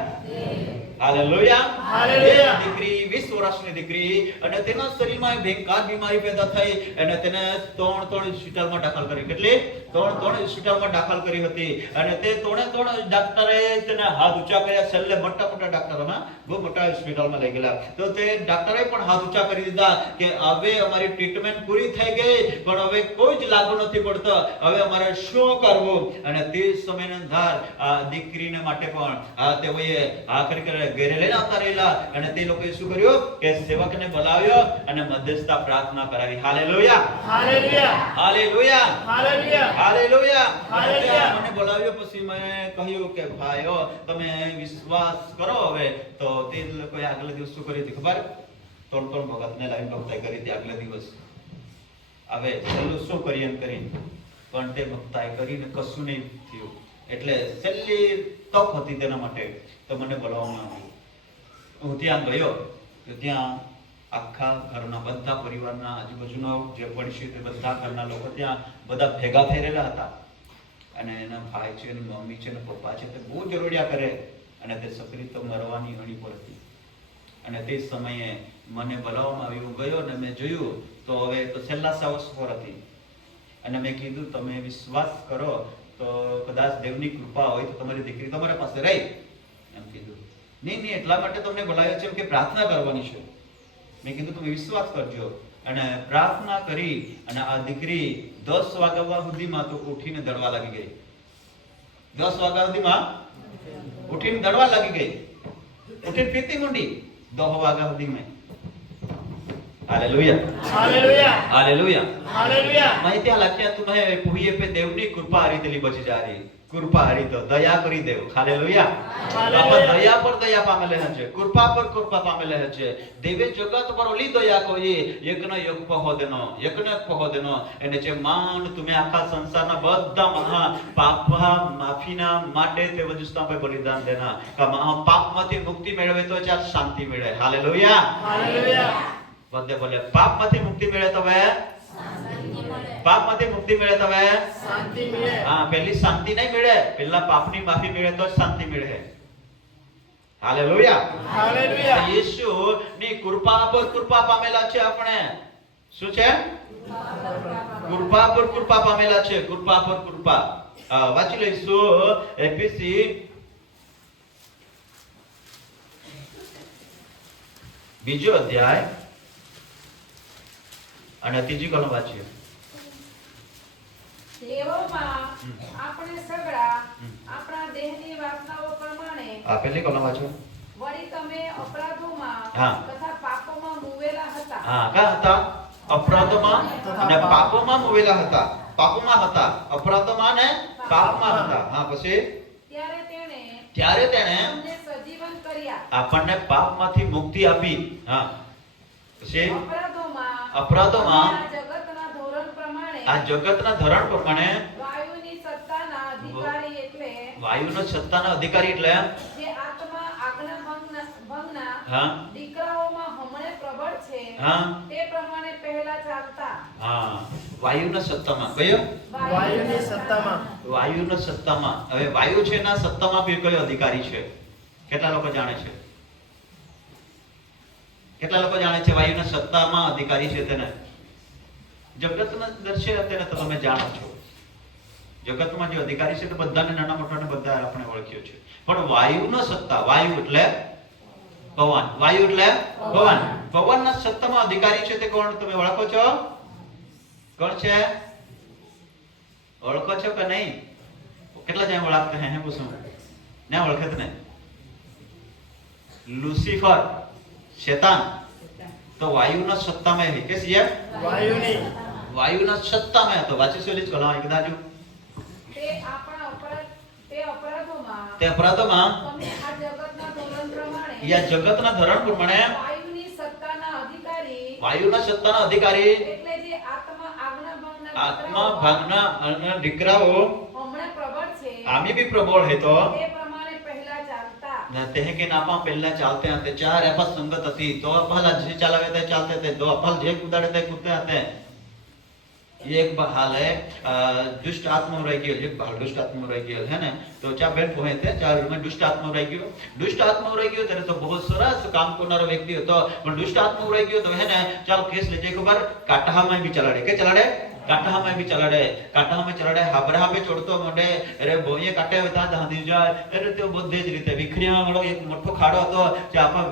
હાલેલુયા. હાલેલુયા. દીકરી 20 વર્ષની દીકરી અને તેના શરીરમાં ભયંકર બીમારી પેદા થઈ અને તેને 3 હોસ્પિટલમાં દાખલ કરી. કેટલી? 3 હોસ્પિટલમાં દાખલ કરી હતી અને તે 3 ડોક્ટરે તેને હાથ ઊંચા કર્યા. છેલ્લે મોટા ડોક્ટરોમાં બહુ મોટા હોસ્પિટલમાં લઈ ગયેલા. તો તે ડોક્ટરે પણ હાથ ઊંચા કરી દીધા કે હવે અમારી ટ્રીટમેન્ટ પૂરી થઈ ગઈ પણ હવે કોઈ જ લાગુ નથી પડતો, હવે અમારે શું કરવું? અને તે સમયની અંદર આ દીકરીને માટે પણ તેઓએ આખરી ઘરે લઈને આવતા રહેલા અને તે લોકોએ શું કર્યું કે સેવકને બોલાવ્યો અને મધ્યસ્થતા પ્રાર્થના કરાવી. Hallelujah. Hallelujah. Hallelujah. Hallelujah. Hallelujah. Hallelujah. મને બોલાવ્યો પછી મેં કહ્યું કે ભાઈઓ તમે વિશ્વાસ કરો હવે. તો તે લોકોએ આગલા દિવસ શું કર્યું ખબર? 3 ભગતને લાઈન ભક્તાઈ કરી હતી આગલા દિવસ. હવે છેલ્લું શું કરીએ એમ કરીને પણ તે ભક્તાઈ કરીને કશું નહીં થયું. એટલે છેલ્લી તક હતી તેના માટે તો મને બોલાવવામાં આવ્યું. હું ત્યાં ગયો તો ત્યાં આખા ઘરના બધા પરિવારના આજુબાજુના જે પડશે તે બધા ઘરના લોકો ત્યાં બધા ભેગા થઈ રહેલા હતા અને એના ભાઈ છે, એની મમ્મી છે, એના પપ્પા છે, તે બહુ જરૂરિયા કરે અને તે છોકરી તો મરવાની હણી પર હતી. અને તે સમયે મને બોલાવવામાં આવ્યું. હું ગયો અને મેં જોયું તો હવે તો છેલ્લા સાવસ પર હતી અને મેં કીધું તમે વિશ્વાસ કરો તો કદાચ દેવની કૃપા હોય તો તમારી દીકરી તમારા પાસે રહી એમ કીધું. નહીં એટલા માટે તમને બોલાવ્યો છે કે પ્રાર્થના કરવાની છે. મેં કીધું તમે વિશ્વાસ કરજો અને પ્રાર્થના કરી અને આ દીકરી 10 વાગ્યા સુધીમાં તો ઉઠીને દડવા લાગી ગઈ. 10 વાગ્યા સુધીમાં ઉઠીને દડવા લાગી ગઈ, ઉઠીને પીતી મૂંડી 10 વાગ્યા સુધીમાં. हालेलुया. हालेलुया. हालेलुया. हालेलुया. मैं ત્યાં લખ્યા तुम्हें पुहिए पे देवनी कृपा हरितली बची जा रही. कृपा हरित दया કરી દેવ. હાલેલુયા. આપણે દયા પર દયા પામેલે છે, કૃપા પર કૃપા પામેલે છે. દેવે જગત પર ઓલી દયા કોઈ એકનો એક પહોદેનો, એકને પહોદેનો એને જે માન તમે આખા સંસારના બધા મહા પાપા માફીના માટે તે વજુસ્તા પર બલિદાન દેના કે મહા પાપમાંથી મુક્તિ મેળવે તો ચાલ શાંતિ મળે. હાલેલુયા. हालेलुया. બધે બોલે પાપમાંથી મુક્તિ મળે તો હવે પાપમાંથી મુક્તિ મળે તો હવે शांति मिले. હા પહેલી શાંતિ નહીં મળે, પહેલા પાપની માફી મળે તો શાંતિ મળે. હાલેલુયા. हालेलुया. યેશુ ની કૃપા પર કૃપા પામેલા છે આપણે. શું છે? કૃપા પર કૃપા પામેલા છે, કૃપા પર કૃપા. વાંચી લઈશું એફએસી બીજો અધ્યાય અને ત્રીજી કલમ વાંચીએ. તેઓમાં આપણે સગળા આપણા દેહની વાસનાઓ પ્રમાણે આ પહેલી કલમ વાંચો. વળી તમે અપરાધોમાં હા. તથા પાપોમાં મુવેલા હતા. હા કા હતા? અપરાધોમાં અને પાપોમાં મુવેલા હતા. પાપોમાં હતા, અપરાધોમાં ને પાપમાં હતા. હા પછી ત્યારે તેણે અમને સજીવન કર્યા. આપણને પાપમાંથી મુક્તિ આપી. હા પછી અપરાધોમાં આ જગતના ધોરણ પ્રમાણે વાયુની સત્તાના અધિકારી એટલે વાયુનો સત્તાના અધિકારી એટલે જે આત્મા આજ્ઞા ભંગના હા દીકરાઓમાં હમણે પ્રબળ છે હા તે પ્રમાણે પહેલા ચાલતા. હા વાયુના સત્તામાં. કયો? વાયુની સત્તામાં. વાયુના સત્તામાં. હવે વાયુ છે ના સત્તામાં બી કયો અધિકારી છે? કેટલા લોકો જાણે છે? કેટલા લોકો જાણે છે વાયુના સત્તામાં અધિકારી છે તેને? જગતના દર્શે તેને તો તમે જાણો છો. જગતમાં જે અધિકારી છે તે બધાને નાના મોટાને બધા આપણે ઓળખ્યો છે. પણ વાયુનો સત્તા, વાયુ એટલે પવન, વાયુ એટલે પવન. પવનના સત્તામાં અધિકારી છે તે કોણ? તમે ઓળખો છો? કોણ છે? ઓળખો છો કે નહીં? કેટલા જણ ઓળખતા હે? પૂછું ના ઓળખત ને? લુસિફર, શેતાન તો વાયુના સત્તામાં है. कैसी है? वायुनी. વાયુના સત્તામાં હતો. વાંચી સોલી કલા એક દાજુ તે અપરાધોમાં તે અપરાધોમાં તમે આ જગતના ધોરણ પ્રમાણે યા જગતના ધોરણ પ્રમાણે વાયુની સત્તાના અધિકારી વાયુના સત્તાના અધિકારી એટલે જે આત્મા ભાગના દીકરાઓ હમણાં પ્રબળ છે આમી भी प्रबल है तो તે પ્રમાણે પહેલા ચાલતા. તે કે નાપા પહેલા ચાલते हैं. चार एपस संगत હતી. दो अपल जे चलावे ते चालते थे, दो अपल जे कुदाड़े ते कूदते हैं. एक हाल है दुष्ट आत्मा रह गयो, एक बाल दुष्ट आत्मा रह गयो है ना। तो चा बेन पोहे थे चार में दुष्ट आत्मा रह गयो, दुष्ट आत्मा रह गयो तेरे तो बहुत सरस काम करनारो व्यक्ति हो तो पण दुष्ट आत्मा रह गयो तो है ना। चल केस ले एक बार काटा में भी चला रे के चला रे काटा में भी चला रे, काटा में चला रे हाबरा पे चढ़तो मोडे अरे बोये काटे होता धांधी जाय अरे तो बधे ज रीते विखरिया वाळो एक मोठो खाडो હતો જે આપા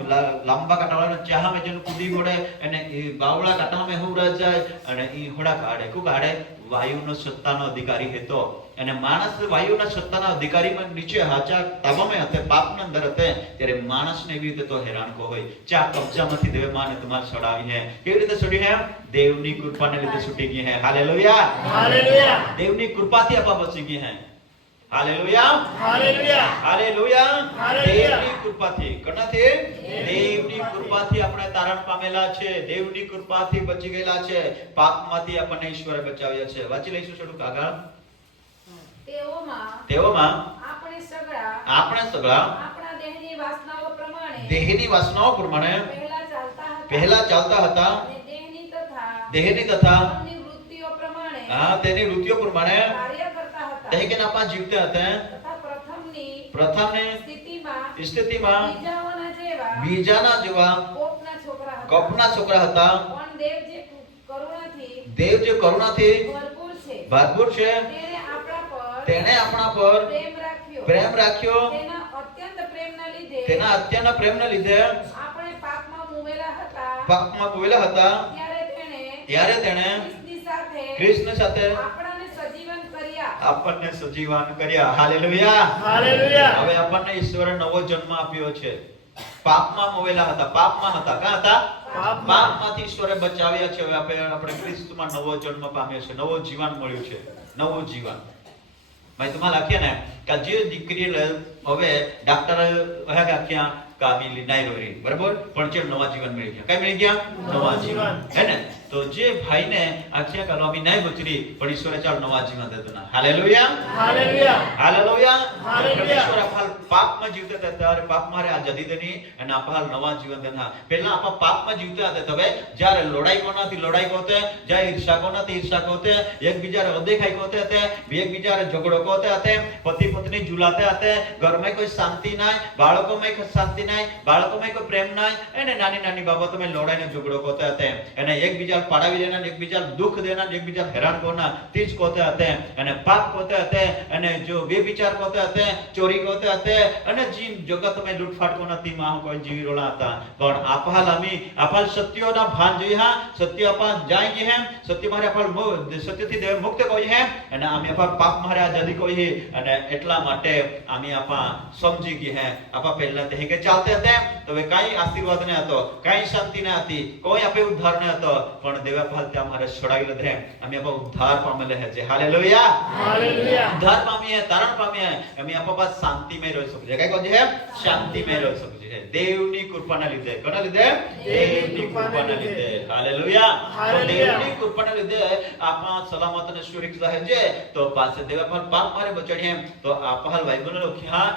લાંબા કાટાવાળાનો ચાહ में जन कूदी मोडे અને ઈ બાવળા કાટા में હું રહ જાય અને ઈ હોડા કાઢે કુ કાઢે વાયુનો સત્તાનો અધિકારી હતો અને માણસ વાયુના સત્તાના અધિકારીમાં નીચે હાચા તાબામાં હતે પાપના અંદર હતે ત્યારે માણસને એવી રીતે તો હેરાન કો હોય ચા કબજામાંથી દેવે માને તમાર છડાવી હે કેવી રીતે છડી હે દેવની કૃપાને લીધે છૂટી ગઈ હે હાલેલુયા हालेलुया દેવની કૃપાથી આપા બચી ગઈ હે હાલેલુયા हालेलुया હાલેલુયા હાલેલુયા દેવની કૃપાથી કનાથી દેવની કૃપાથી આપણે તારણ પામેલા છે દેવની કૃપાથી બચી ગયેલા છે પાપમાંથી આપણને ઈશ્વરે બચાવ્યા છે વાંચી લઈશું થોડુંક આગળ તેઓમાં આપણે સગળા આપણા દેહની વાસનાઓ પ્રમાણે દેહની વાસનાઓ પ્રમાણે પહેલા ચાલતા હતા અને દેહની તથા તથા મનની વૃત્તિઓ પ્રમાણે તેની વૃત્તિઓ પ્રમાણે કાર્ય કરતા હતા તે કે આપણા જીવતે હતા તથા પ્રથમની સ્થિતિમાં બીજાના જેવા કપના છોકરા હતા પણ દેવ જે કરુણાથી ભરપૂર છે ભરપૂર છે તેણે આપણા પર પ્રેમ રાખ્યો તેના અત્યંત પ્રેમના લીધે આપણે પાપમાં મુવેલા હતા ત્યારે તેણે કૃષ્ણ સાથે આપણને સજીવન કર્યા હાલેલુયા हालेलुया હવે આપણને ઈશ્વરે નવો જન્મ આપ્યો છે પાપમાં મોવેલા હતા પાપમાં હતા ક્યાં હતા પાપમાંથી ઈશ્વરે બચાવ્યા છે હવે આપણે ખ્રિસ્તમાં નવો જન્મ પામ્યો છે નવો જીવન મળ્યું છે નવું જીવન ભાઈ તમારે લખ્યા ને કે જે દીકરી હવે ડાક્ટર આખ્યા કાબીલી નાઈ રોરી બરાબર પણ જે નવા જીવન મળી ગયા કઈ મળી ગયા નવા જીવન હે ને તો જે ભાઈને આખ્યા કાલો અભી નાઈ બચરી પણ ઈશ્વરે ચાલ નવા જીવન દેતો ના હાલેલુયા हालेलुया હાલેલુયા હાલેલુયા ઈશ્વર આપણા પાપમાં જીવતા હતા ત્યારે પાપમાં આ જદી દેની અને આપણા નવા જીવન દેના પહેલા આપણા પાપમાં જીવતા હતા તবে જ્યારે લડાઈ કોનાથી લડાઈ કોતે જ્યારે ઈર્ષા કોનાથી ઈર્ષા કોતે એકબીજારે અદેખાઈ કોતે હતા એકબીજારે ઝઘડો કોતે હતા પતિ પત્ની ઝુલાતે હતા ઘરમાં કોઈ શાંતિ નહીં બાળકોમાં કોઈ શાંતિ નહીં બાળકોમાં કોઈ પ્રેમ નહીં અને નાની નાની બાબતોમાં લડાઈને ઝઘડો કોતે હતા અને એકબીજા પડાવી દેના એકબીજા દુઃખ દેના એકબીજા હેરાન કોના તીજ કોતે હતા અને પાપ કોતે હતા અને જો વ્યભિચાર કોતે હતા ચોરી કોતે હતા અને જીન જગતમાં લૂંટફાટ કોનાથી માં કોઈ જીવી રોલા હતા પણ આપહાલ આમી આપહાલ સત્યોના ભાન જોઈ હા સત્ય આપા જાય ગઈ હે સત્ય મારે આપહાલ સત્યથી દેવ મુક્ત કોઈ હે અને આમે આપા પાપ મારે આઝાદી કોઈ હે અને એટલા માટે આમે આપા સમજી ગઈ હે આપા પહેલા તે કે ચાલતે હતા તો હવે કાઈ આશીર્વાદ ન હતો કાઈ શાંતિ ન હતી કોઈ આપે ઉદ્ધાર ન હતો પણ દેવા પાલ તે અમારે છોડાવી લીધે અમે આપા ઉદ્ધાર પામેલે હે જે હાલેલુયા हालेलुया उद्धार पामी है तारण पामी है हमें आपा पास शांति में रह सकते हैं क्या है शांति में रह सकते हैं देवनी कृपाना લીધે કોના લીધે દેવની કૃપાના લીધે હાલેલુયા દેવની કૃપાના લીધે આપા સલામત અને સુરક્ષિત રહે છે તો પાસે દેવા પર પાપ મારે બચાડી હે તો આપા હાલ બાઇબલ લખ્યા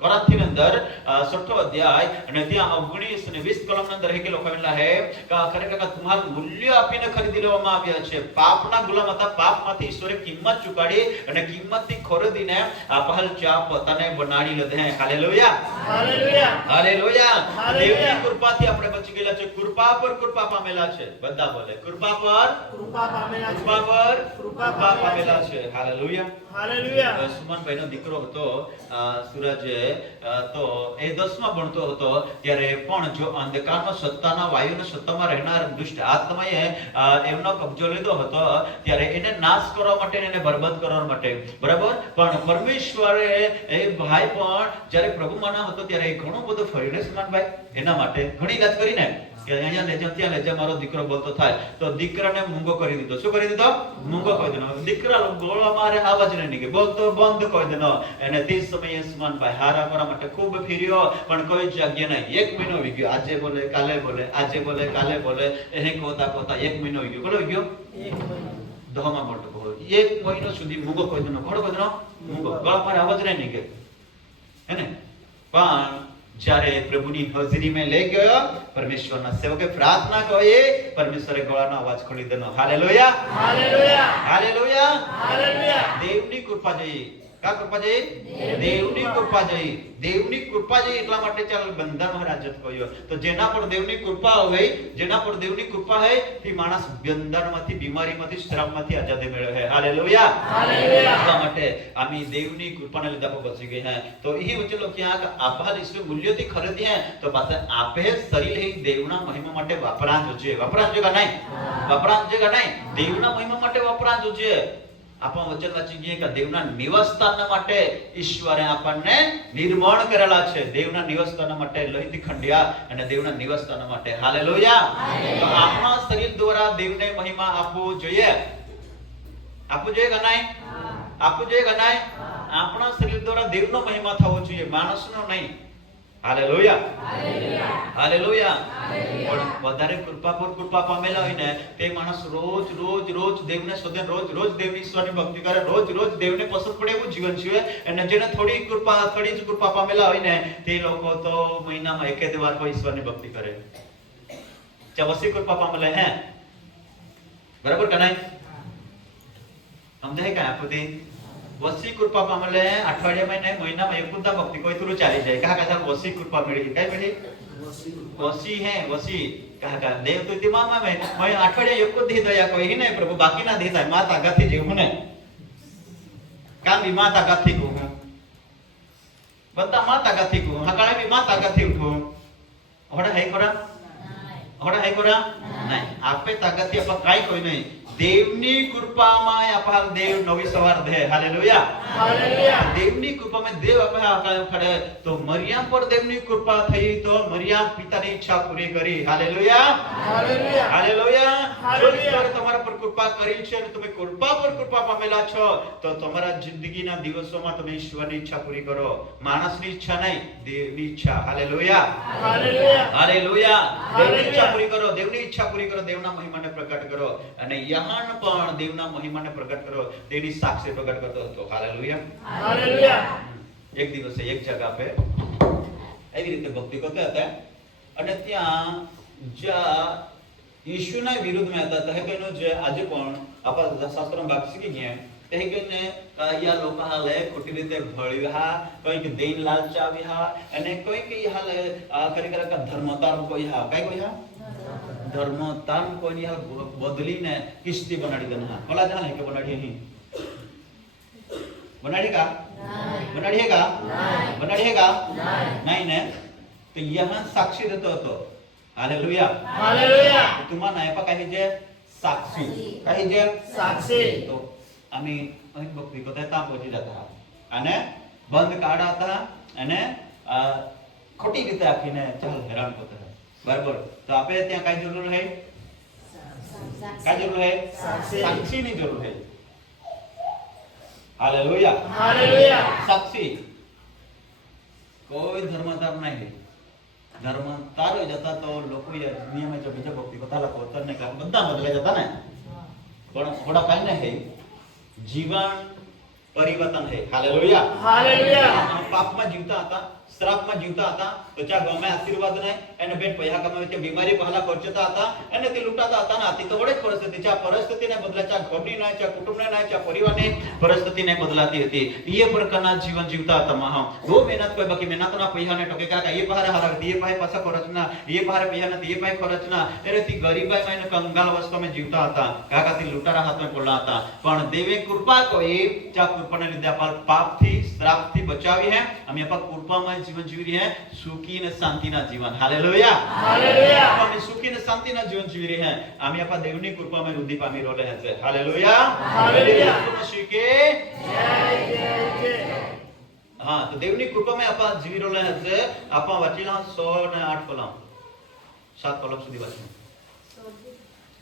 ગલાતી અંદર 6ઠો અધ્યાય અને ત્યાં 19 અને 20 કલમના અંદર એક લખાયેલા છે કે ખરેખર તમારું મૂલ્ય આપીને ખરીદી લેવામાં આવ્યા છે પાપના ગુલામ હતા પાપમાંથી ઈશ્વરે કિંમત ચૂકાડી અને કિંમતથી ખરીદીને આપહાલ ચા પોતાને બનાડી લીધે હાલેલુયા हालेलुया હાલેલુયા હાલેલુયા. દેવની કૃપાથી આપણે બચી ગયેલા છે કૃપા પર કૃપા પામેલા છે બધા બોલે કૃપા પર कृपा पामेला छे કૃપા પર કૃપા કૃપા પામેલા પામેલા છે હાલેલુયા हालेलुया સુમનભાઈનો દીકરો હતો સૂરજ તો એ 10મા ભણતો હતો ત્યારે પણ જો અંધકારના સત્તાના વાયુના સત્તામાં રહેનાર દુષ્ટ આત્માએ એમનો કબજો લીધો હતો ત્યારે એને નાશ કરવા માટે એને બરબાદ કરવા માટે બરાબર પણ પરમેશ્વરે એ ભાઈ પણ જ્યારે પ્રભુમાંના હતો ત્યારે ઘણો બધો ફરીને સુમનભાઈ એના માટે ઘણી વાત કરીને કે અહીંયા લેજો ત્યાં લેજો મારો દીકરો બોલતો થાય તો દીકરાને મૂંગો કરી દીધો શું કરી દીધો મૂંગો કરી દીધો દીકરા બોલવા મારે આવાજ નહીં નીકળે બોલતો બંધ કરી દીધો અને તે સમયે સુમનભાઈ હારા કરવા માટે ખૂબ ફેર્યો પણ કોઈ જગ્યા નહીં 1 મહિનો વી ગયો આજે બોલે કાલે બોલે એ કોતા કોતા 1 મહિનો વી ગયો બોલો વી ગયો દહમા મોટો બોલો 1 મહિનો સુધી મૂંગો કરી દીધો ઘણો બધો મૂંગો ગળા મારે આવાજ નહીં નીકળે હે ને પણ જ્યારે પ્રભુની હાજરીમાં લઈ ગયો, પરમેશ્વરના સેવકે પ્રાર્થના કરી, પરમેશ્વરે ગળાનો અવાજ ખોલી દીધો. Hallelujah, hallelujah, hallelujah, hallelujah. દેવની કૃપા જોઈ. કા કૃપા જોઈ? દેવની કૃપા જોઈ. દેવની કૃપા જોઈ એટલા માટે ચાલ બંધનમાં રાજત કહ્યો. તો જેના પર દેવની કૃપા હોય, જેના પર દેવની કૃપા હોય તે માણસ બંધનમાંથી, બીમારીમાંથી, શ્રાપમાંથી આઝાદી મેળવે છે. Hallelujah, hallelujah. એટલા માટે આમી દેવની કૃપાને લીધે આપણે બચી ગઈ હે. તો એ વચનો ક્યાંક આભાર ઈશ્વર મૂલ્યથી ખરીદી હે તો પાછા આપે શરીર હે દેવના મહિમા માટે વાપરાં જોજે. વાપરાં જોગા નહીં, વાપરાં જોગા નહીં, દેવના મહિમા માટે વાપરાં જોજે. આપણા વચન વાંચી ગયે કે દેવના નિવાસસ્થાન માટે ઈશ્વરે આપણને નિર્માણ કરેલા છે. દેવના નિવાસસ્થાન માટે લોહીથી ખંડ્યા અને દેવના નિવાસસ્થાન માટે. હાલેલુયા. તો આપણા શરીર દ્વારા દેવને મહિમા આપવો જોઈએ. આપવું જોઈએ કે નહીં? આપવું જોઈએ કે નહીં? આપણા શરીર દ્વારા દેવનો મહિમા થવો જોઈએ, માણસનો નહીં. Hallelujah, hallelujah. પણ વધારે કૃપા પર કૃપા પામેલા હોય ને તે માણસ રોજ રોજ રોજ દેવને શોધે, રોજ રોજ દેવની ઈશ્વરની ભક્તિ કરે, રોજ રોજ દેવને પસંદ પડે એવું જીવન જીવે. અને જેને થોડી જ કૃપા પામેલા હોય ને તે લોકો તો મહિનામાં એક વાર કોઈ ઈશ્વરની ભક્તિ કરે. વસી કૃપા પામેલા હે બરાબર કે નહીં? સમજાય કાંઈ આપતી? વસી કૃપા પામેલે અઠવાડિયામાં નહીં મહિનામાં એક પૂરતા ભક્તિ કોઈ થોડું ચાલી જાય. કહા કહા વસી કૃપા મળી. કઈ મળી? વસી હે વસી. કહા કહા દેવ તો તે મામા મેં અઠવાડિયા એક જ દી દયા કોઈ નહીં પ્રભુ, બાકી ના દી થાય માતા ગાથી જેવું ને કામ બી માતા ગાથી કહું, બધા માતા ગાથી કહું, હકાળે બી માતા ગાથી ઉઠું. હોડા હે ખોરા? હોડા હે ખોરા? નહીં. આપે તાકાથી આપણે કાઈ કોઈ નહીં. દેવની કૃપામાં આપા દેવ નવી સવાર દે. Hallelujah, hallelujah. દેવની કૃપામાં દેવ આપા ખડે. તો મરિયમ પર દેવની કૃપા થઈ તો મરિયમ પિતાની ઈચ્છા પૂરી કરી. Hallelujah, hallelujah, hallelujah. જો ઈશ્વરે તમારા પર કૃપા કરી છે અને તમે કૃપા પર કૃપા પામેલા છો તો તમારા જિંદગીના દિવસોમાં તમે ઈશ્વરની ઈચ્છા પૂરી કરો. માણસની ઈચ્છા નહીં, દેવની ઈચ્છા. Hallelujah, hallelujah, hallelujah. દેવની ઈચ્છા પૂરી કરો, દેવની ઈચ્છા પૂરી કરો, દેવના મહિમાને પ્રગટ કરો. અને પણ દેવના મહિમાને પ્રગટ કરો, તેની સાક્ષી પ્રગટ કરતો હતો. Hallelujah, hallelujah. એક દિવસે એક જગ્યા पे એવી રીતે ભક્તિ કરતા હતા અને ત્યાં જ્યાં ઈશુના વિરુદ્ધમાં હતા તે કહેનો જે આજે પણ આપણા શાસ્ત્રમાં ભાગ શીખી ગયા તે કહેને યા લોકો હાલે ખોટી રીતે ભળ્યા, કોઈ કે દેન લાલચાવ્યા અને કોઈ કે હાલે ખરેખર ધર્મતાર કોઈ હા કઈ કોઈ હા ધર્મ તાન કોની બદલીને કિસ્તી બનાડી દે. હા ભલા જાણે કે બનાડી અહીં બનાડી કા બનાડી કા બનાડી કા નહીં ને તો યહાં સાક્ષી રહેતો હતો. Hallelujah, hallelujah. तुम्हारा नायपा काही जे साक्षी काही जे સાક્ષી. તો અમે અહીં ભક્તિ કરતા તા પહોંચી જતા અને બંધ કાઢાતા અને ખોટી રીતે આખીને ચાલ હેરાન કરતા. બરાબર. તો આપણે ત્યાં કઈ જરૂર है? કઈ જરૂર है? સાક્ષીની જરૂર है. Hallelujah, hallelujah. સાક્ષી. કોઈ ધર્મતાર નહીં. ધર્મતાર હોય જતા તો લોકો નિયમે જો બીજા ભક્તિ કરતા લોકો તને કા બધા બદલાઈ જતા ને પણ થોડા કઈ નહીં જીવન પરિવર્તન है. Hallelujah, hallelujah. પાપમાં જીવતા હતા, શ્રાપમાં જીવતા હતા તો ચા ગમે આશીર્વાદ નહીં એને બેટ પૈસા કમાવે છે, બીમારી પહેલા ખર્ચતા હતા અને તે લૂંટાતા હતા ને આથી તો વડે પરિસ્થિતિ ચા પરિસ્થિતિને બદલા ચા ઘરની નહીં, ચા કુટુંબને નહીં, ચા પરિવારની પરિસ્થિતિને બદલાતી હતી. એ પ્રકારના જીવન જીવતા હતા. મહા બહુ મહેનત કોઈ બાકી મહેનતના પૈસાને ટકે કાકા એ બહાર હારા એ પાસે પાછા ખર્ચના એ બહાર પૈસા નથી એ પાસે ખર્ચના એથી ગરીબાઈ માં કંગાલ અવસ્થામાં જીવતા હતા. કાકાથી લૂંટારા હાથમાં પડ્યા હતા પણ દેવે કૃપા કોઈ ચા કૃપાને લીધે આપણા પાપથી શ્રાપથી બચાવી હે. અમે આપણા કૃપામાં જીવન જીવી રહ્યા સુખી અને શાંતિના જીવન. Hallelujah, hallelujah. અમે સુખી અને શાંતિના જીવન જીવી રહ્યા અમે આપણા દેવની કૃપામાં વૃદ્ધિ પામી રહ્યા છે. Hallelujah, hallelujah. મસીકે જય જય જય. હા તો દેવની કૃપામાં આપણા જીવી રહ્યા છે. આપણા વાંચેલા 108 કલમ 7 કલમ સુધી વાંચ્યું.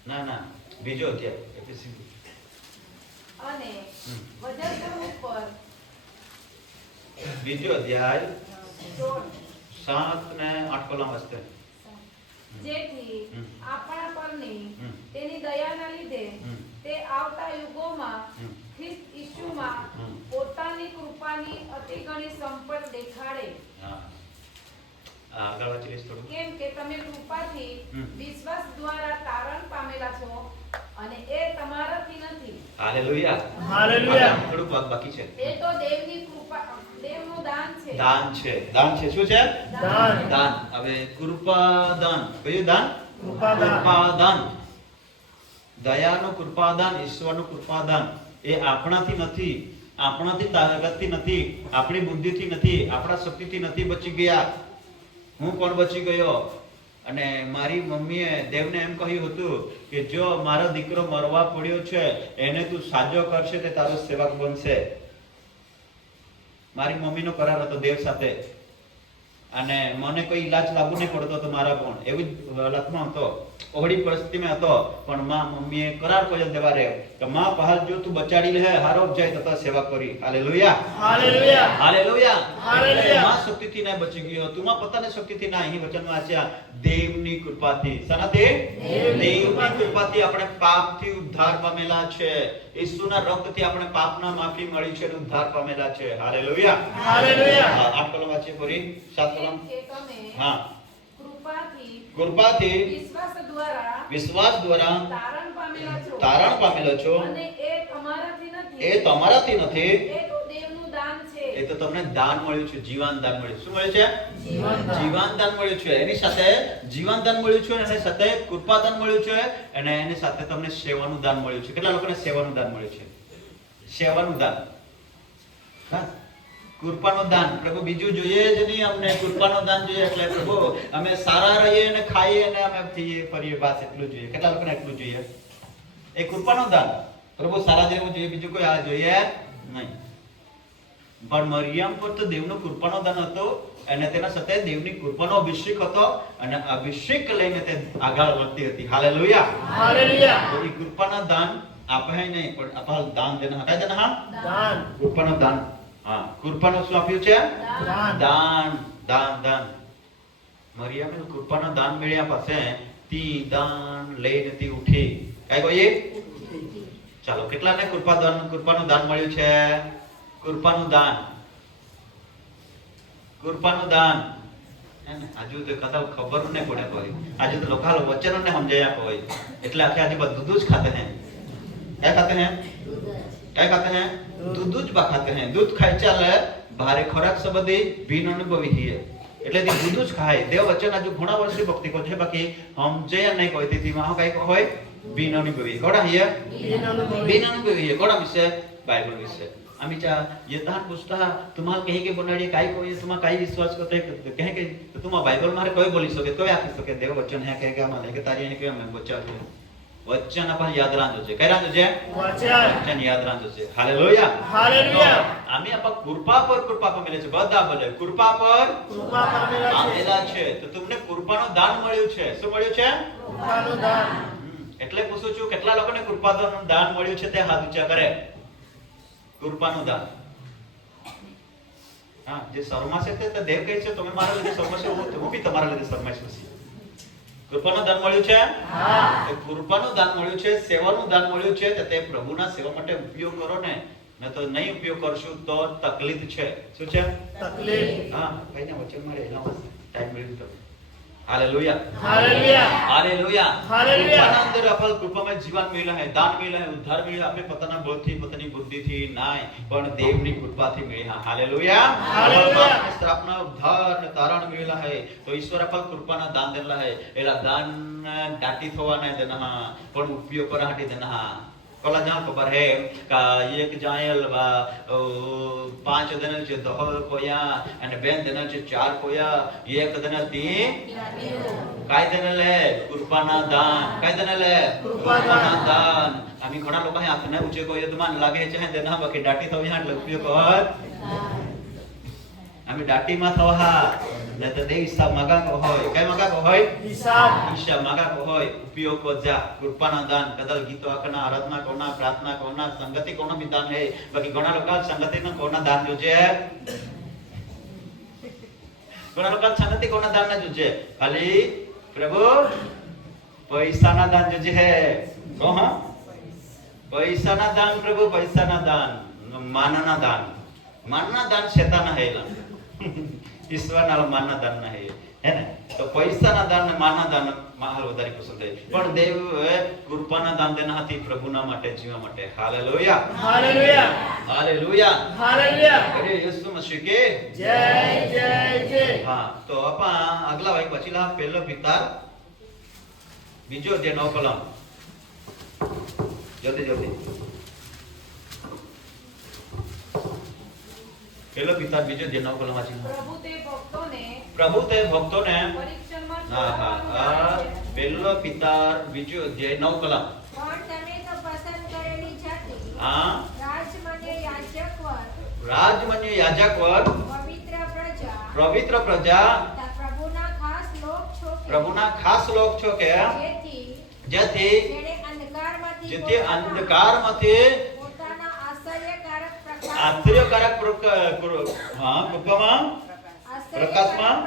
ના ના બીજો અધ્યાય એફએસી અને વજન ઉપર બીજો અધ્યાય 7 ને 8 કલમ વાંચતે જેથી આપણા પરની તેની દયાના લીધે તે આવતા યુગોમાં ખ્રિસ્ત ઈસુમાં પોતાની કૃપાની અતિ ઘણી સંપત દેખાડે. આગળ વાંચી લઈશ થોડું. કેમ કે તમે કૃપાથી હમ. વિશ્વાસ દ્વારા તારણ પામેલા છો અને એ તમારાથી નથી. હાલેલુયા. હાલેલુયા. આગળ થોડું બાકી છે. એ તો દેવની કૃપા, દેવનું દાન છે. દાન છે. દાન છે. શું છે? દાન. દાન. હવે કૃપાદાન. કયું દાન? કૃપાદાન. કૃપાદાન. દયાનું કૃપાદાન, ઈશ્વરનું કૃપાદાન એ આપણાથી નથી, આપણાથી તાકાતથી નથી, આપણી બુદ્ધિથી નથી, આપણા શક્તિથી નથી બચી ગયા. હું પણ બચી ગયો. અને મારી મમ્મીએ દેવને એમ કહ્યું હતું કે જો મારો દીકરો મરવા પડ્યો છે એને તું સાજો કરશે તે તારો સેવક બનશે. મારી મમ્મીનો કરાર હતો દેવ સાથે. અને મને કોઈ ઈલાજ લાગુ નહીં પડતો હતો મારા પણ એવી જ હાલતમાં હતો, ઓહળી પરિસ્થિતિમાં હતો. પણ માં મમ્મીએ કરાર કર્યો દેવા રે કે માં પહાલ જો તું બચાડી લે હારો જાય તો તાર સેવા કરી. હાલેલુયા. હાલેલુયા. હાલેલુયા. હાલેલુયા. માં શક્તિથી ના બચી ગયો, તું માં પોતાની શક્તિથી ના. અહીં વચનમાં વાંચ્યા દેવની કૃપાથી. શનાથી? દેવની કૃપાથી આપણે પાપથી ઉદ્ધાર પામેલા છે. ઈસુના રક્તથી આપણે પાપના માફી મળી છે અને ઉદ્ધાર પામેલા છે. હાલેલુયા. હાલેલુયા. 8 કલમ વાંચીએ ફરી. 7 કલમ. કેમ કે તમે હા. કૃપાથી કૃપાથી વિશ્વાસ દ્વારા તારણ પામેલા છો. તારણ પામેલા છો. અને એ તમારાથી નથી. એ તમારાથી નથી, એ તો દેવનું દાન છે. એ તો તમને દાન મળ્યું છે, જીવન દાન મળ્યું. શું મળ્યું છે? જીવન દાન. જીવન દાન મળ્યું છે. એની સાથે જીવન દાન મળ્યું છે, એની સાથે કૃપાદાન મળ્યું છે, અને એની સાથે તમને સેવાનું દાન મળ્યું છે. કેટલા લોકોને સેવાનું દાન મળ્યું છે? સેવાનું દાન. હા, કૃપાનું દાન. પ્રભુ બીજું જોઈએ જ નહીં અમને, કૃપાનું દાન જોઈએ. એટલે પ્રભુ અમે સારા રહીએ અને ખાઈએ અને અમે થઈએ ફરીએ, બસ એટલું જોઈએ. કેટલા લોકોને એટલું જોઈએ? એ કૃપાનું દાન. પ્રભુ સારા જેવું જોઈએ, બીજું કોઈ આ જોઈએ નહીં. પણ મરિયમ પર તો દેવનો કૃપાનો દાન હતો અને તેના સાથે દેવની કૃપાનો અભિષેક હતો અને અભિષેક લઈને તે આગળ વધતી હતી. હાલેલુયા. હાલેલુયા. તો એ કૃપાના દાન આપણે નહીં પણ આપણે દાન દેના હતા. દેના હા, દાન. કૃપાનો દાન. હા, કૃપાનો શું આપ્યું છે? દાન. દાન. દાન. દાન. મરિયમે કૃપાનો દાન મળ્યા પાસે તી દાન લઈને તી ઉઠી. કઈ કહીએ? ચાલો, કેટલાને કૃપાનું દાન મળ્યું છે? કૃપાનું દાન. કૃપાનું દાન. આજુ તો કદાચ ખબર નહીં પડે કોઈ. આજે તો લોકો વચનો ને સમજાયા કોઈ. એટલે આખે આજે બધું જ ખાતે હે. क्या खाते हैं? क्या खाते हैं? दूध बा खाते हैं. दूध खाई चाले भारे ખોરાક સંબંધી ભીન અનુભવી છે. એટલે તે દૂધ જ ખાય. દેવ વચન આજુ ઘણા વર્ષથી ભક્તિ કરે છે, બાકી સમજ્યા નહીં કોઈ. તેથી માં કઈ હોય ભીન અનુભવી. કોડા છે? ભીન અનુભવી છે. કોડા વિશે? बाइबल विषय. आम्ही येताना पुस्तक तुम्हाला कहीं के बनाडी काय कोई तुम्हाला काही विश्वास करते कहे के तुम्हाला बाइबल मारे कोई बोली सके, कोई आखी सके. देव वचन है कहे के आम्हाला के तारी है के અમે બચાવ્યું. વચન આપણે યાદ રાખજો છે. કઈ રાખજો છે? વચન યાદ રાખજો છે. હાલેલુયા. હાલેલુયા. અમે આપા કૃપા પર કૃપા પામેલા છે. બધા બોલે કૃપા પર કૃપા પામેલા છે. તો તમને કૃપાનું દાન મળ્યું છે. શું મળ્યું છે? કૃપાનું દાન. એટલે પૂછું છું કેટલા લોકોને કૃપાનું દાન મળ્યું છે તે હાથ ઊંચા કરે. કૃપાનું દાન. હા, જે શરમાશે તે દેવ કહે છે તમે મારા લીધે શરમાશો, હું બી તમારા લીધે શરમાઈશ. કૃપાનું દાન મળ્યું છે. હા. એ કૃપાનું દાન મળ્યું છે, સેવાનું દાન મળ્યું છે. તો તે પ્રભુના સેવા માટે ઉપયોગ કરો ને, ન તો નહીં ઉપયોગ કરશું તો તકલીફ છે. શું છે? તકલીફ. હા, કઈને વચન મારે એના ટાઈમ મળ્યું તો. हालेलुया. हालेलुया. हालेलुया. हालेलुया. कृपा अंदर अपन कृपा में जीवन मिला है, दान मिला है, उद्धार मिला. अपने पतना बल थी, पतनी बुद्धि थी नाय, पण देवनी कृपा थी मिली. हां, हालेलुया. हालेलुया. स्थापना उद्धार ने तारण मिला है. तो ईश्वर अपन कृपा ना दान देला है. एला दान दाटी थवा नहीं देना, हां, पण उपयोग करा हाटी देना. हां, कोला जान खबर है का एक जायल 5 दिन છે 10 કોયા અને 2 दिन છે 4 કોયા, 1 दिन 3 काय देणले? कृपाना दान. काय देणले? कृपाना दान. आम्ही घणा लोक हात नाही उचे कोय तुमान लागे છે देना बाकी डाटी थवी हात लपयो कहत आम्ही डाटी मा थवा ને તો દે હિસાબ માગા કો હોય. કઈ માગા કો હોય? હિસાબ માગા કો હોય. ઉપયોગ કો જા. કૃપાના દાન કદલ ગીતો આકના આરાધના કોના પ્રાર્થના કોના સંગતિ કોના વિધાન है. બાકી ઘણા લોકો સંગતિ નો કોના દાન જોજે. ઘણા લોકો સંગતિ કોના દાન ના જોજે. ખાલી પ્રભુ પૈસાના દાન જોજે હે. કો હા પૈસાના દાન પ્રભુ પૈસાના દાન. માનના દાન. માનના દાન શેતાના હેલા. ઈશ્વરના માનના દાન નહીં હે ને તો પૈસાના દાન ને માનના દાન માલ વધારે પસંદ થાય પણ દેવે કૃપાના દાન દેના હતી પ્રભુના માટે જીવવા માટે હાલેલુયા હાલેલુયા હાલેલુયા હાલેલુયા અરે યીશુ મસીહ કે જય જય જય હા તો આપા આગલા વાક્ય પછીલા પહેલો પિતા બીજો જે 9 કલમ જલ્દી જલ્દી પહેલો પિતા બીજો જે 9 કલમ વાંચી પ્રભુ તે ભક્તોને પરીક્ષણમાં હા હા આ પહેલો પિતા બીજો જે 9 કલમ પણ તમે તો પસંદ કરેલી જાતિ, હા રાજમાન્ય યાજક વર્ગ, રાજમાન્ય યાજક વર્ગ પવિત્ર પ્રજા, તથા તથા પ્રભુના ખાસ લોક છો કે પ્રભુના ખાસ લોક છો કે જેથી જેણે અંધકારમાંથી પોતાના આશ્ચર્યકારક હા કૃપામાં પ્રકાશમાં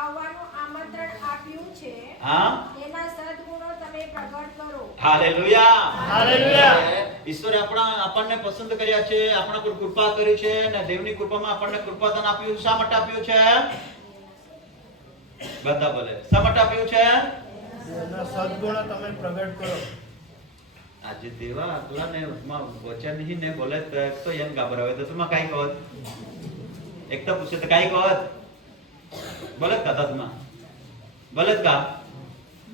આવવાનું આમંત્રણ આપ્યું છે, હા તેના સદગુણો તમે પ્રગટ કરો. હાલેલુયા હાલેલુયા ઈશ્વરે આપણને પસંદ કર્યા છે, આપણા પર કૃપા કરી છે અને દેવની કૃપામાં આપણને કૃપાદાન આપ્યું. શા માટે આપ્યું છે? બધા બોલે શા માટે આપ્યું છે? એના સદગુણો તમે પ્રગટ કરો. આજે દેવા આટલાને વચન ही ને બોલે તો એમ ગાબરાવે તો તુમાં કાઈ કહત એક તો પૂછે તો કાઈ કહત બોલે કાતા તુમાં બોલે का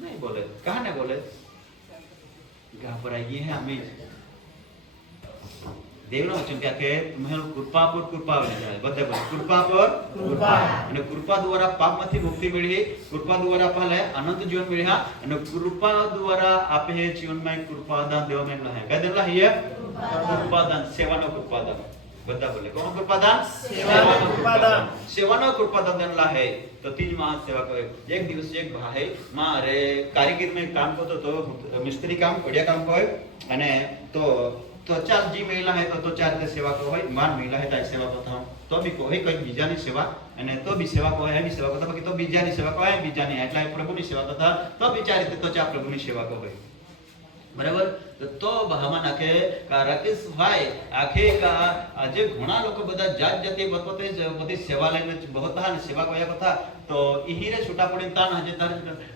नहीं बोले कहां ने बोले घबराइए हैं हमें દેવનો વચન કે तुम्हें કૃપા પર કૃપા આવી જાય બધે બોલે કૃપા પર કૃપા અને કૃપા દ્વારા પાપમાંથી મુક્તિ મળી, કૃપા દ્વારા પહેલે અનંત જીવન મળ્યા અને કૃપા દ્વારા આપે જીવનમાં કૃપાદાન દેવામાં એમ કહે દેલા હે કૃપાદાન સેવાનો કૃપાદાન બધા બોલે કોનો કૃપાદાન? સેવાનો કૃપાદાન. સેવાનો કૃપાદાન દેલા હે તો तीन माह सेवा करे. एक दिवस एक भाई मारे कारीगर में काम करतो तो मिस्त्री काम बढ़िया काम कोय અને તો ચાર જી મહિલા હે તો ચાર રીતે સેવા કરો હોય માન મહિલા હે તો સેવા કરતા તો બી કોઈ કઈ બીજાની સેવા અને તો બી સેવા કહો એની સેવા કરતા બાકી તો બીજાની સેવા કહો એમ બીજાની એટલે પ્રભુની સેવા કરતા તો બી ચાર રીતે તો ચાર પ્રભુની સેવા કહો હોય બરાબર તો બહામાં નાખે રાકેશ ભાઈ આખે કા આજે ઘણા લોકો બધા જાત જાતિ બતોતે બધી સેવા લઈને બહુતા અને સેવા કયા କଥା તો ઈહીરે છૂટા પડીને તાન હજે તાર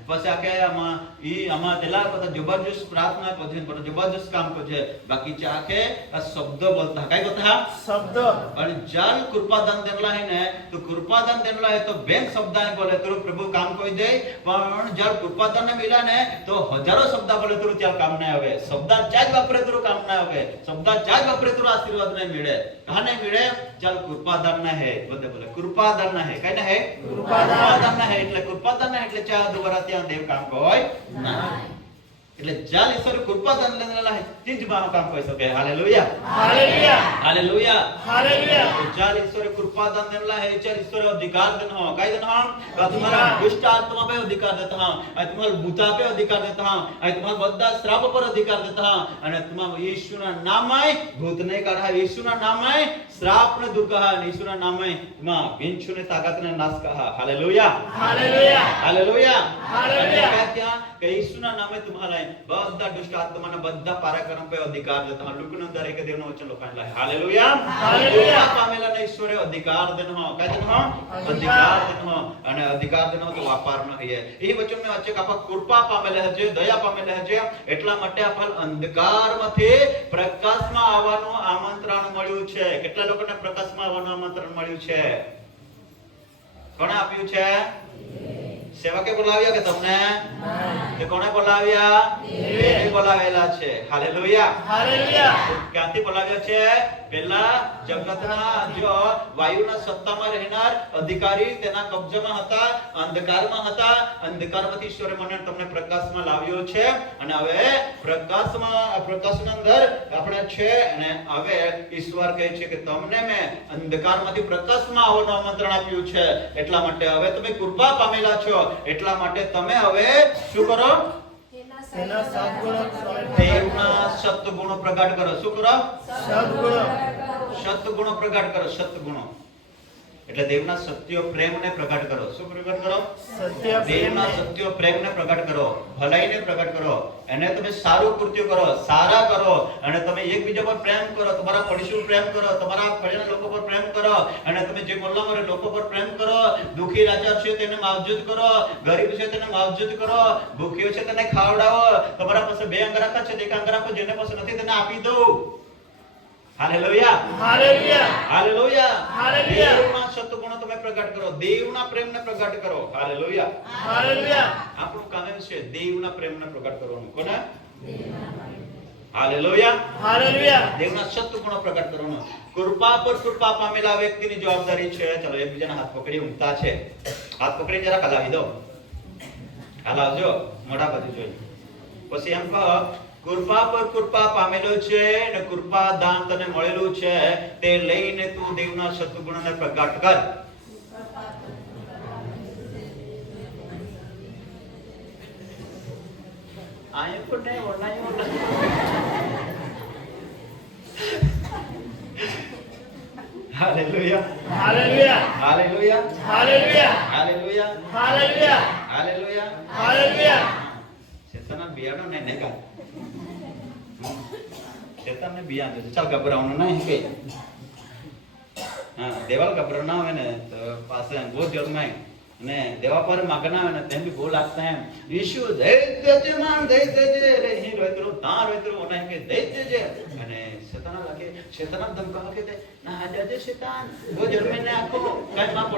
પછી આકે આમાં દેલા બધા જબરદસ્ત પ્રાર્થના કરે પણ જબરદસ્ત કામ કરે બાકી ચાકે આ શબ્દ બોલતા કઈ কথা શબ્દ અને જાલ કૃપાદાન દેલા હે ને તો કૃપાદાન દેલા હે તો બેંક શબ્દાને બોલે તો પ્રભુ કામ કોઈ દે પણ જાલ કૃપાદાન ને મિલા ને તો હજારો શબ્દ બોલે તો ત્યાં કામ ન આવે શબ્દ ચાજ વાપરે તો કામ ના આવે શબ્દ ચાજ વાપરે તો આશીર્વાદ નહીં મળે કહા નહીં મળે ચાલ કૃપાદાન ના હે બધે બોલે કૃપાદાન ના હે કઈ ના હે કૃપાદાન ના હે એટલે કૃપાદાન ના એટલે ચા દ્વારા ત્યાં દેવ કામ કોઈ ના એટલે ચાલ ઈશ્વર કૃપાદાન લેલા હે તીજ માં કામ કોઈ શકે હાલેલુયા હાલેલુયા હાલેલુયા હાલેલુયા तो चाल ईश्वर कृपादान देला है चाल ईश्वर अधिकार देन हो काय देन हो का तुम्हारा दुष्ट आत्मा पे अधिकार देता हूं आ तुम्हारा भूता पे अधिकार देता हूं आ तुम्हारा बद्दा श्राप पर अधिकार देता हूं અને તમારા યીશુના નામે ભૂત ને કાઢા યીશુના નામે શ્રાપ ને દૂર કહા યીશુના નામે માં વિંછુ ને તાકાત ને નાશ કહા હાલેલુયા હાલેલુયા હાલેલુયા હાલેલુયા क्या કે યીશુના નામે तुम्हाला બધા दुष्ट આત્માના બધા પરાક્રમ पे अधिकार देता हूं લુકનો દરેક દેવનો વચન લોકાને હાલેલુયા હાલેલુયા પામેલા ને ઈશ્વરે અધિકાર દેનો હો કાય દેનો અધિકાર દેનો અને અધિકાર દેનો તો વાપાર ન હે એ વચન મે વચ્ચે આપા કૃપા પામેલા છે દયા પામેલા છે એટલા માટે આપલ અંધકારમાંથી પ્રકાશમાં આવવાનું આમંત્રણ મળ્યું છે કેટલા લોકોને પ્રકાશમાં આવવાનું આમંત્રણ મળ્યું છે કોણે આપ્યું છે સેવકે બોલાવ્યા કે તમને કે કોણે બોલાવ્યા દેવે બોલાવેલા છે હાલેલુયા હાલેલુયા ક્યાંથી બોલાવ્યા છે પહેલા જગતના જો વાયુના સત્તામાં રહેનાર અધિકારી તેના કબજામાં હતા અંધકારમાં હતા અંધકારમાંથી ઈશ્વરે મને તમને પ્રકાશમાં લાવ્યો છે અને હવે પ્રકાશના અંદર આપણે છે અને હવે ઈશ્વર કહે છે કે તમને મેં અંધકારમાંથી પ્રકાશમાં આવવાનું આમંત્રણ આપ્યું છે એટલા માટે હવે તમે કૃપા પામેલા છો એટલા માટે તમે હવે શું કરો તેના સદગુણો દેવના સત્ગુણો પ્રગટ કરો શું કરો સદગુણો સત્ગુણો પ્રગટ કરો સત્ગુણો એટલે દેવના સત્ય પ્રેમને પ્રગટ કરો. શું પ્રગટ કરો? સત્ય દેવના સત્ય પ્રેમને પ્રગટ કરો, ભલાઈને પ્રગટ કરો, અને તમે સારું કૃત્ય કરો, સારા કરો, અને તમે એકબીજા પર પ્રેમ કરો, તમારા પડોશી પ્રેમ કરો, તમારા ફળિયાના લોકો પર પ્રેમ કરો, અને તમે જે મોહલ્લામાં રહે લોકો પર પ્રેમ કરો, દુખી લાચાર છે તેને માવજત કરો, ગરીબ છે તેને માવજત કરો, ભૂખ્યો છે તેને ખાવડાવો, તમારા પાસે 2 અંગરખા છે, 1 અંગરખો જેને પાસે નથી તેને આપી દો. Hallelujah, hallelujah, hallelujah, hallelujah. દેવના સત્ગુણો તમે પ્રગટ કરો, દેવના પ્રેમને પ્રગટ કરો. Hallelujah, hallelujah. આપણું કામ એમ છે દેવના પ્રેમને પ્રગટ કરવાનું. કોને? Hallelujah, hallelujah. દેવના સત્ગુણો પ્રગટ કરવાનો. કૃપા પર કૃપા પામેલા વ્યક્તિની જવાબદારી છે. ચલો એકબીજાના હાથ પકડી ઊંઘતા છે, હાથ પકડી જરા હલાવી દો, હલાવજો, મોઢા બાજુ જોઈ. પછી એમ કહો, કૃપા પર કૃપા પામેલો છે અને કૃપા દાન તને મળેલું છે, તે લઈને તું દેવના સત્ગુણોને પ્રગટ કર. આયે પણ નહીં ઓલાયો hallelujah, hallelujah. Hallelujah, hallelujah. Hallelujah, hallelujah. Hallelujah. Hallelujah. શેતાનના બિયાનો નહીં ને કા શેતાનને બિયાનો છે. ચાલ ગભરાવાનું નહીં કઈ. હા, દેવાલ ગભરાના હોય ને તો પાસે બહુ જલ્દી ને દેવા પર માગના આવે ને તેમ બી બહુ લાગતા એમ ઈશુ દૈત્ય માન દૈત્ય રે હી રોતરો તા રોતરો ઓના કે દૈત્ય છે. અને શેતાન લાગે, શેતાન ધમકાવા કે ના હાજર છે શેતાન બહુ જલ્દી ને આખો કઈ માં